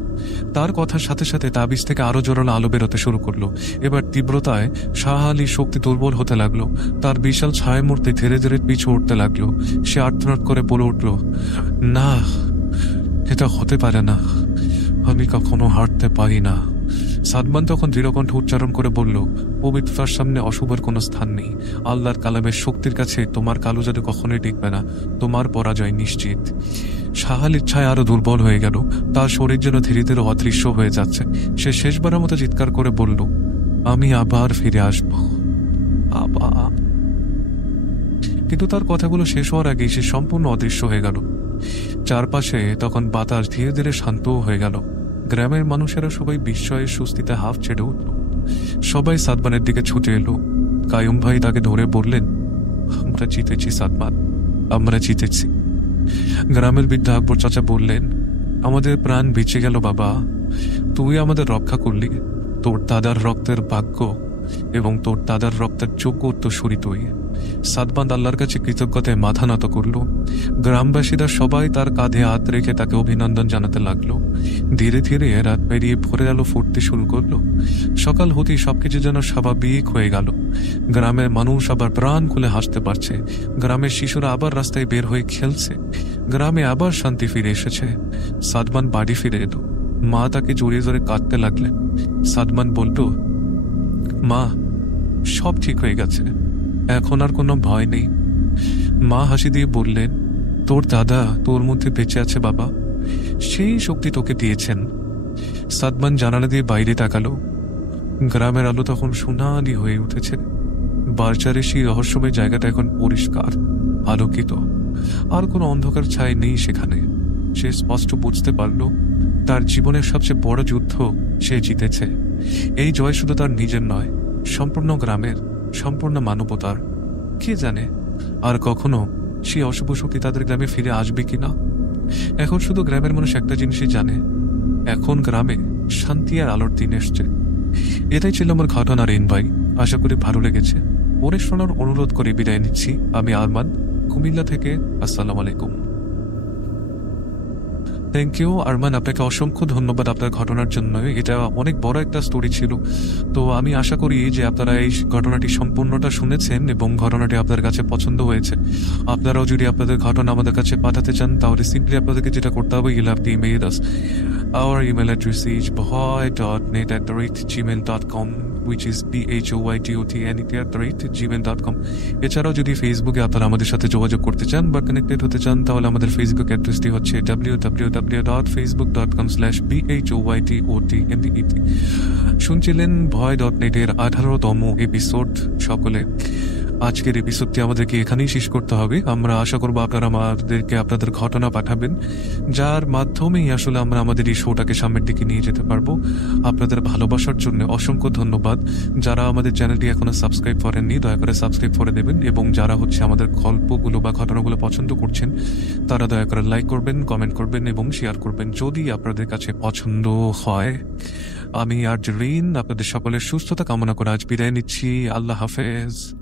তার কথার সাথে সাথে তাবিজ থেকে আরো জোরালো আলো বেরোতে শুরু করলো। এবার তীব্রতায় শাহ আলীর শক্তি দুর্বল হতে লাগলো। তার বিশাল ছায়ামূর্তি ধীরে ধীরে পিছু উঠতে লাগলো। সে আর্তনাদ করে বলে উঠল, না, এটা হতে পারে না, আমি কখনো হারতে পারি না। সাদমান তখন দৃঢ়কণ্ঠে উচ্চারণ করে বলল, পবিত্রতার সামনে অশুভের কোনো স্থান নেই। আল্লাহর কালামের শক্তির কাছে তোমার কালো জাদু কখনোই টিকবে না। তোমার পরাজয় নিশ্চিত। শাহ আলীর ছায়া আরো দুর্বল হয়ে গেল। তার শরীর যেন ধীরে ধীরে অদৃশ্য হয়ে যাচ্ছে। সে শেষবারের মতো চিৎকার করে বলল, আমি আবার ফিরে আসব, আবার। কিন্তু তার কথাগুলো শেষ হওয়ার আগেই সে সম্পূর্ণ অদৃশ্য হয়ে গেল। চারপাশে তখন বাতাস ধীরে ধীরে শান্তও হয়ে গেল। গ্রামের মানুষেরা সবাই বিস্ময়ের সুস্থিতে হাফ ছেড়ে উঠল। সবাই সাদমানের দিকে ছুটে এলো। কায়ুম ভাই তাকে ধরে বললেন, আমরা জিতেছি সাদমান, আমরা জিতেছি। গ্রামের বৃদ্ধ আকবর চাচা বললেন, আমাদের প্রাণ বেঁচে গেল বাবা, তুই আমাদের রক্ষা করলি। তোর দাদার রক্তের ভাগ্য এবং তোর দাদার রক্তের যোগ্য উত্তরসূরি তুই। সাদমান আল্লাহর কাছে কৃতজ্ঞতায় মাথা নত করল। গ্রামবাসীরা সবাই তার কাঁধে হাত রেখে তাকে অভিনন্দন জানাতে লাগলো। ধীরে ধীরে রাত পেরিয়ে ভোরের আলো ফুটতে শুরু করলো। সকাল হতেই সবকিছু যেন স্বাভাবিক হয়ে গেল। গ্রামের মানুষ আবার প্রাণ খুলে হাসতে পারছে। গ্রামের শিশুরা আবার রাস্তায় বের হয়ে খেলছে। গ্রামে আবার শান্তি ফিরে এসেছে। সাদমান বাড়ি ফিরে এলো। মা তাকে জড়িয়ে ধরে কাঁদতে লাগলেন। সাদমান বলল, মা, সব ঠিক হয়ে গেছে, এখন আর কোনো ভয় নেই। মা হাসি দিয়ে বললেন, তোর দাদা তোর মধ্যে বেঁচে আছে বাবা, সেই শক্তি তোকে দিয়েছেন। সাদমান জানালা দিয়ে বাইরে তাকালো। গ্রামের আলো তখন সোনালি হয়ে উঠেছে। বাজারের সেই রহস্যময় জায়গাটা এখন পরিষ্কার, আলোকিত। আর কোনো অন্ধকার ছায়া নেই সেখানে। সে স্পষ্ট বুঝতে পারল তার জীবনের সবচেয়ে বড় যুদ্ধ সে জিতেছে। এই জয় শুধু তার নিজের নয়, সম্পূর্ণ গ্রামের, সম্পূর্ণ মানবতার। কে জানে আর কখনো সেই অশুভ শক্তি তাদের গ্রামে ফিরে আসবে কিনা। এখন শুধু গ্রামের মানুষ একটা জিনিসই জানে, এখন গ্রামে শান্তি আর আলোর দিন এসছে। এটাই ছিল আমার ঘটনার ভাই। আশা করি ভালো লেগেছে। পরে শোনার অনুরোধ করে বিদায় নিচ্ছি। আমি আরমান, কুমিল্লা থেকে। আসসালামু আলাইকুম। থ্যাংক ইউ আরমান, আপনাকে অসংখ্য ধন্যবাদ আপনার ঘটনার জন্য। এটা অনেক বড় একটা স্টোরি ছিল। তো আমি আশা করি যে আপনারা এই ঘটনাটি সম্পূর্ণটা শুনেছেন এবং ঘটনাটি আপনার কাছে পছন্দ হয়েছে। আপনারাও যদি আপনাদের ঘটনা আমাদের কাছে পাঠাতে চান তাহলে সিম্পলি আপনাদেরকে যেটা করতে হবে, you'll have to email us. Our email address is bhoytnet@gmail.com, which is bhoytnet@gmail.com। এছাড়াও যদি ফেসবুকে আপনারা আমাদের সাথে যোগাযোগ করতে চান বা কানেক্টেড হতে চান তাহলে আমাদের ফেসবুক অ্যাড্রেসটি হচ্ছে www.facebook.com/bhoytotmet। শুনছিলেন ভয়.net এর 18তম এপিসোড সকলে। আজকের এপিসোডটি আমাদেরকে এখানেই শেষ করতে হবে। আমরা আশা করবো আপনারা আমাদেরকে আপনাদের ঘটনা পাঠাবেন, যার মাধ্যমেই আসলে আমরা আমাদের এই শোটাকে সামনের দিকে নিয়ে যেতে পারবো। আপনাদের ভালোবাসার জন্য অসংখ্য ধন্যবাদ। যারা আমাদের চ্যানেলটি এখনো সাবস্ক্রাইব করেননি, দয়া করে সাবস্ক্রাইব করে দেবেন, এবং যারা আমাদের গল্পগুলো বা ঘটনাগুলো পছন্দ করছেন তারা দয়া করে লাইক করবেন, কমেন্ট করবেন এবং শেয়ার করবেন যদি আপনাদের কাছে পছন্দ হয়। আমি আর রিন আপনাদের সকলের সুস্থতা কামনা করে আজ বিদায় নিচ্ছি। আল্লাহ হাফেজ।